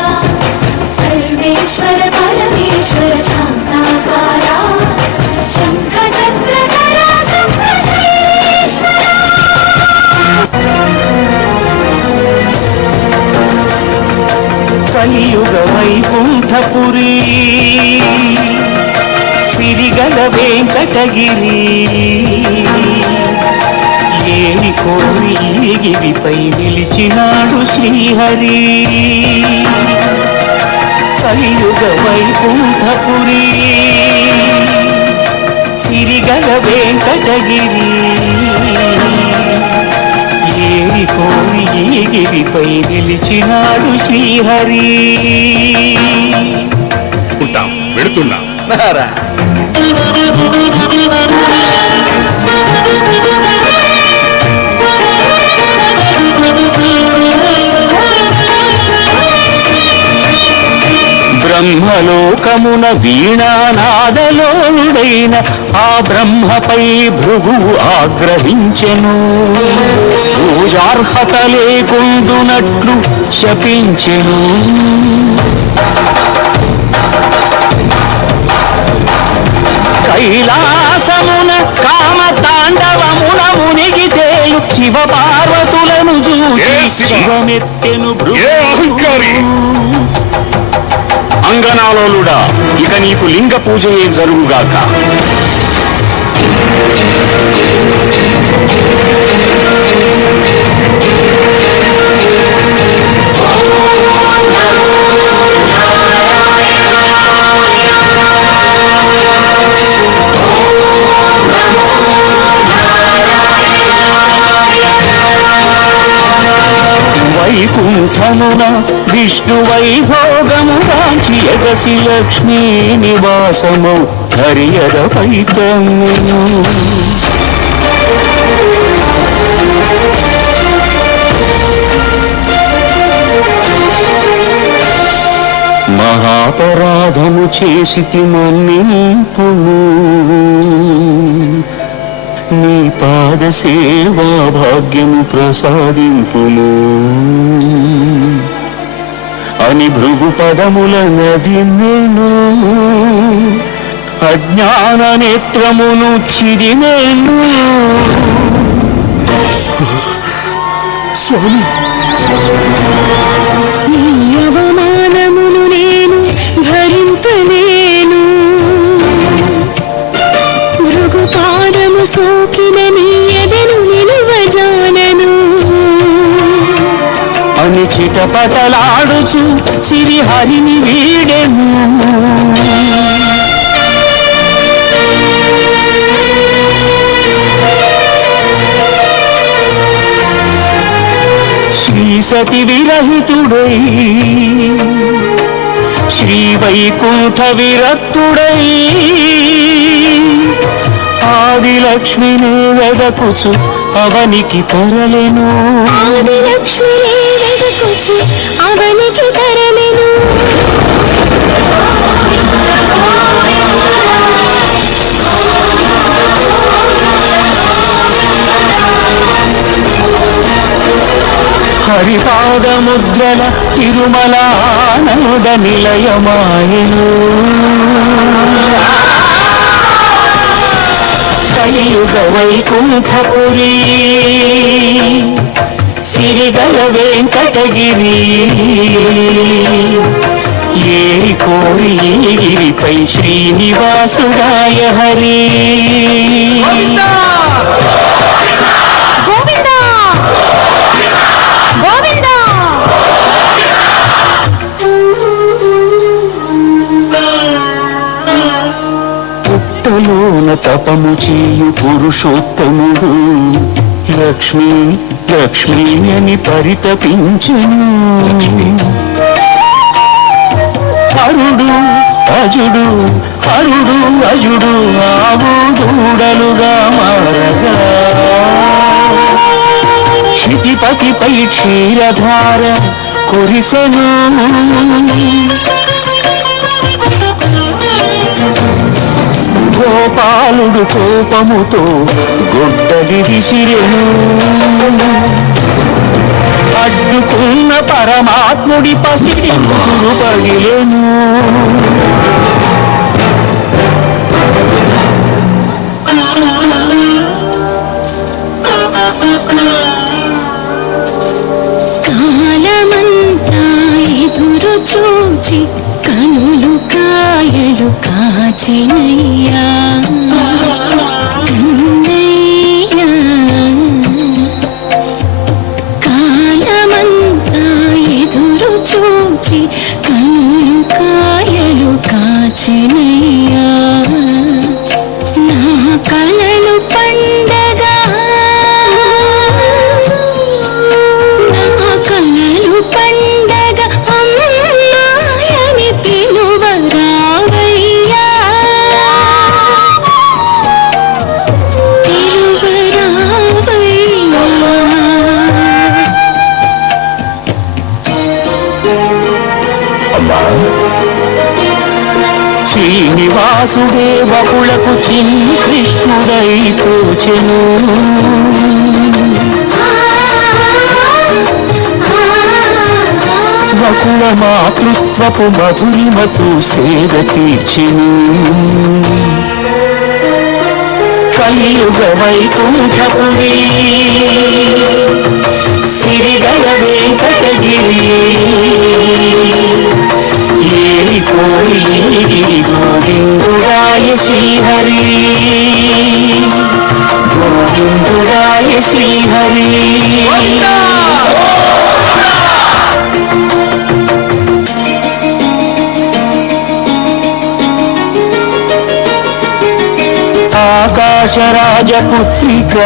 సర్వేశ్వర పరమేశ్వర శాంతాకార శంఖ చక్రధర కలియుగ వైకుంఠపురి సిరిగల వెంకటగిరి ఏరి కోరి ఈ గిరిపై నిలిచినాడు శ్రీహరి కలియుగ వైకుంఠపురి సిరిగల వెంకటగిరి ఏరి కోరి ఈ గిరిపై నిలిచినాడు శ్రీహరి ఉంటాం వెళుతున్నా బ్రహ్మలోకమున వీణానాదలోనుడైన ఆ బ్రహ్మపై భృగువు ఆగ్రహించెను పూజార్హత లేకుండునట్లు శపించెను కైలాసమున కామ తాండవమున మునిగి తేలు శివ పార్వతులను చూసి శివమెత్తెను అహంకారి అంగనాలోలుడా ఇక నీకు లింగ పూజయే జరుగుగాక వైకుంఠమున విష్ణు వైభోగము రాంచి ఎగసి లక్ష్మీ నివాసము హరియద పైతమ్మును మహాపరాధము చేసితి మన్నింపును నీ పాద సేవా భాగ్యము ప్రసాదింపుము అని భృగు పదముల నదిమెను అజ్ఞాన నేత్రమును చిదిమెను స్వామి నీ అవమానమును నేను భరింపలేను భృగుపాదము సోకిన నీ ఎదను నిలువజానను అని చిటపటలాడుచు సిరిహరిని వీడెను శ్రీ సతి విరహితుడై శ్రీ వైకుంఠ విరక్తుడై ఆదిలక్ష్మిని వెదకుచు అవనికి తరలెను ఆదిలక్ష్మిని వెదకుచు అవనికి తరలెను హరిపాదముద్రల తిరుమలానంద నిలయమాయను కలియుగ వైకుంఠపురి సిరిగల వెంకటగిరి ఏరి కోరి గిరిపై శ్రీనివాసుడాయ హరి పుట్టలోన తప ధర్మము చేయు పురుషోత్తముడు లక్ష్మీ లక్ష్మీ అని పరితపించెను. హరుడు అజుడు హరుడు అజుడు ఆవు దూడలుగా మారగా క్షితిపతిపై క్షీరధార కురిసెను. గోపాలుడు కోపముతో గొడ్డలి విసిరెను. అడ్డుకున్న పరమాత్ముడి పసిడి కుదురు పగిలెను. కాలమంతా ఎదురు చూచి కనులు కాయలు కాచినయ్యా కన్నయ్యా. కాలమంతా ఎదురు చూచి కనులు కాయలు కాచినయ్యా. నా కలలు పండగా నా కలలు పండగ అమ్మాయని పిలువరావయ్యా శ్రీనివాసుడే బహుళకు చిన్ని కృష్ణుడై తోచెను. వకుల మాతృత్వపు మధురిమతు సేద తీర్చెను. కలియుగ వైకుంఠపురి సిరిగల వెంకటగిరి ఏలిపోయి గోవిందుడాయ శ్రీహరి గోవిందుడాయ శ్రీహరి. ఆకాశరాజపుత్రిక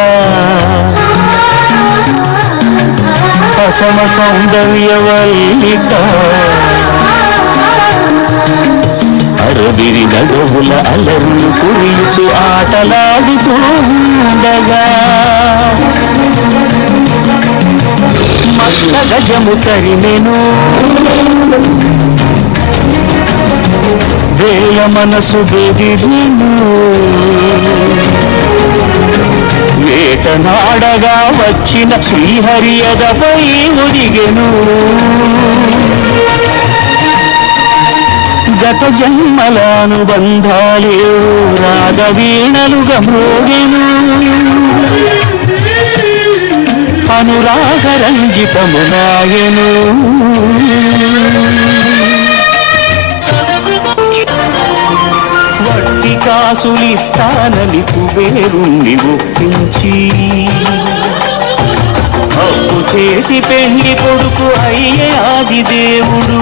అసమ సౌందర్యవల్లిక అరవిరి నగవుల అలరులు కురియుచు ఆటలాడుతూ ఉండగా మత్త గజము తరిమెను. వేల మనసు బెదిరెను. వేటనాడగా వచ్చిన శ్రీహరి అదపై ఒదిగెను. గత జన్మల అనుబంధాలే రాగవీణలుగా మోగెను. అనురాగ రంజితమునాయను. వట్టి కాసులిస్తానని కుబేరుణ్ణి ఒప్పించి అప్పు చేసి పెళ్లి కొడుకు అయ్యే ఆదిదేవుడు.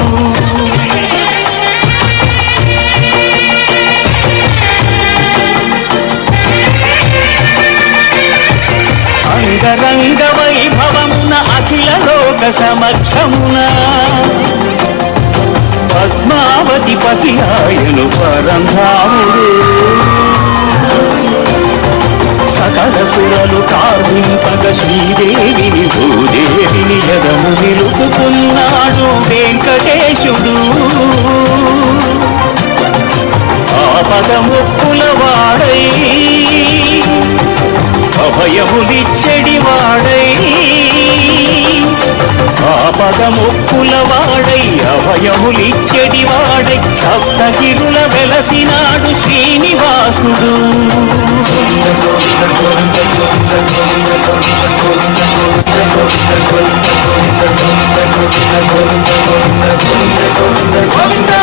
అంగరంగ వైభవమున అఖిల లోక సమక్షమున పద్మావతి పతి ఆయను పరంధాముడు. సకల సురలు కార్మింపగ శ్రీదేవిని భూదేవిని యదము నిలుపుకున్నాడు వెంకటేశుడు. ఆపదముక్కుల వాడై అభయములిచ్చడి వాడై ఆపదముక్కుల వాడై అభయములిచ్చడి వాడై సప్తగిరుల వెలసినాడు శ్రీనివాసుడు. గోవింద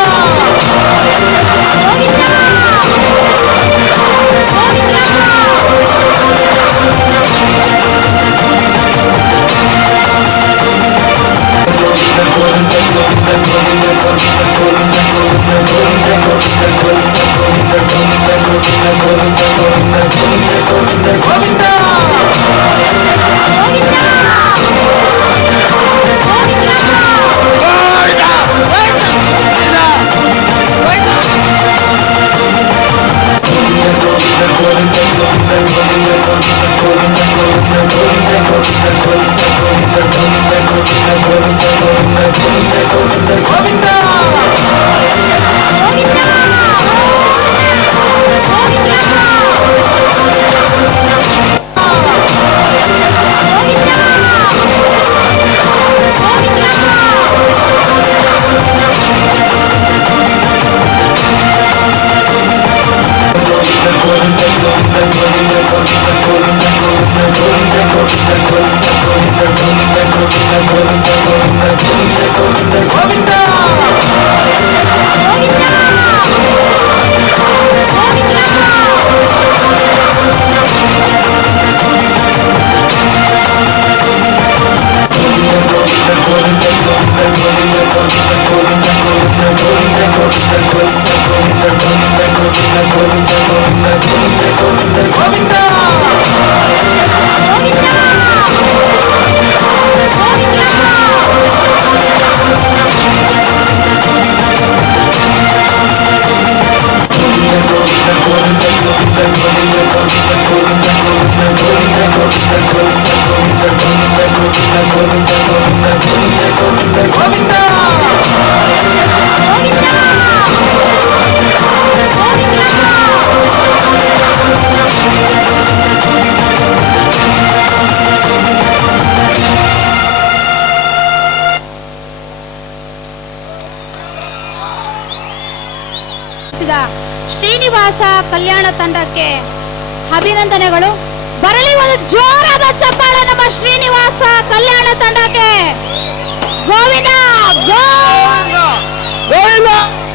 ಶ್ರೀನಿವಾಸ ಕಲ್ಯಾಣ ತಂಡಕ್ಕೆ ಅಭಿನಂದನೆಗಳು. ಬರಲಿ ಒಂದು ಜೋರಾದ ಚಪ್ಪಾಳೆ ನಮ್ಮ ಶ್ರೀನಿವಾಸ ಕಲ್ಯಾಣ ತಂಡಕ್ಕೆ. ಗೋವಿಂದ ಗೋವಿಂದ ಗೋವಿಂದ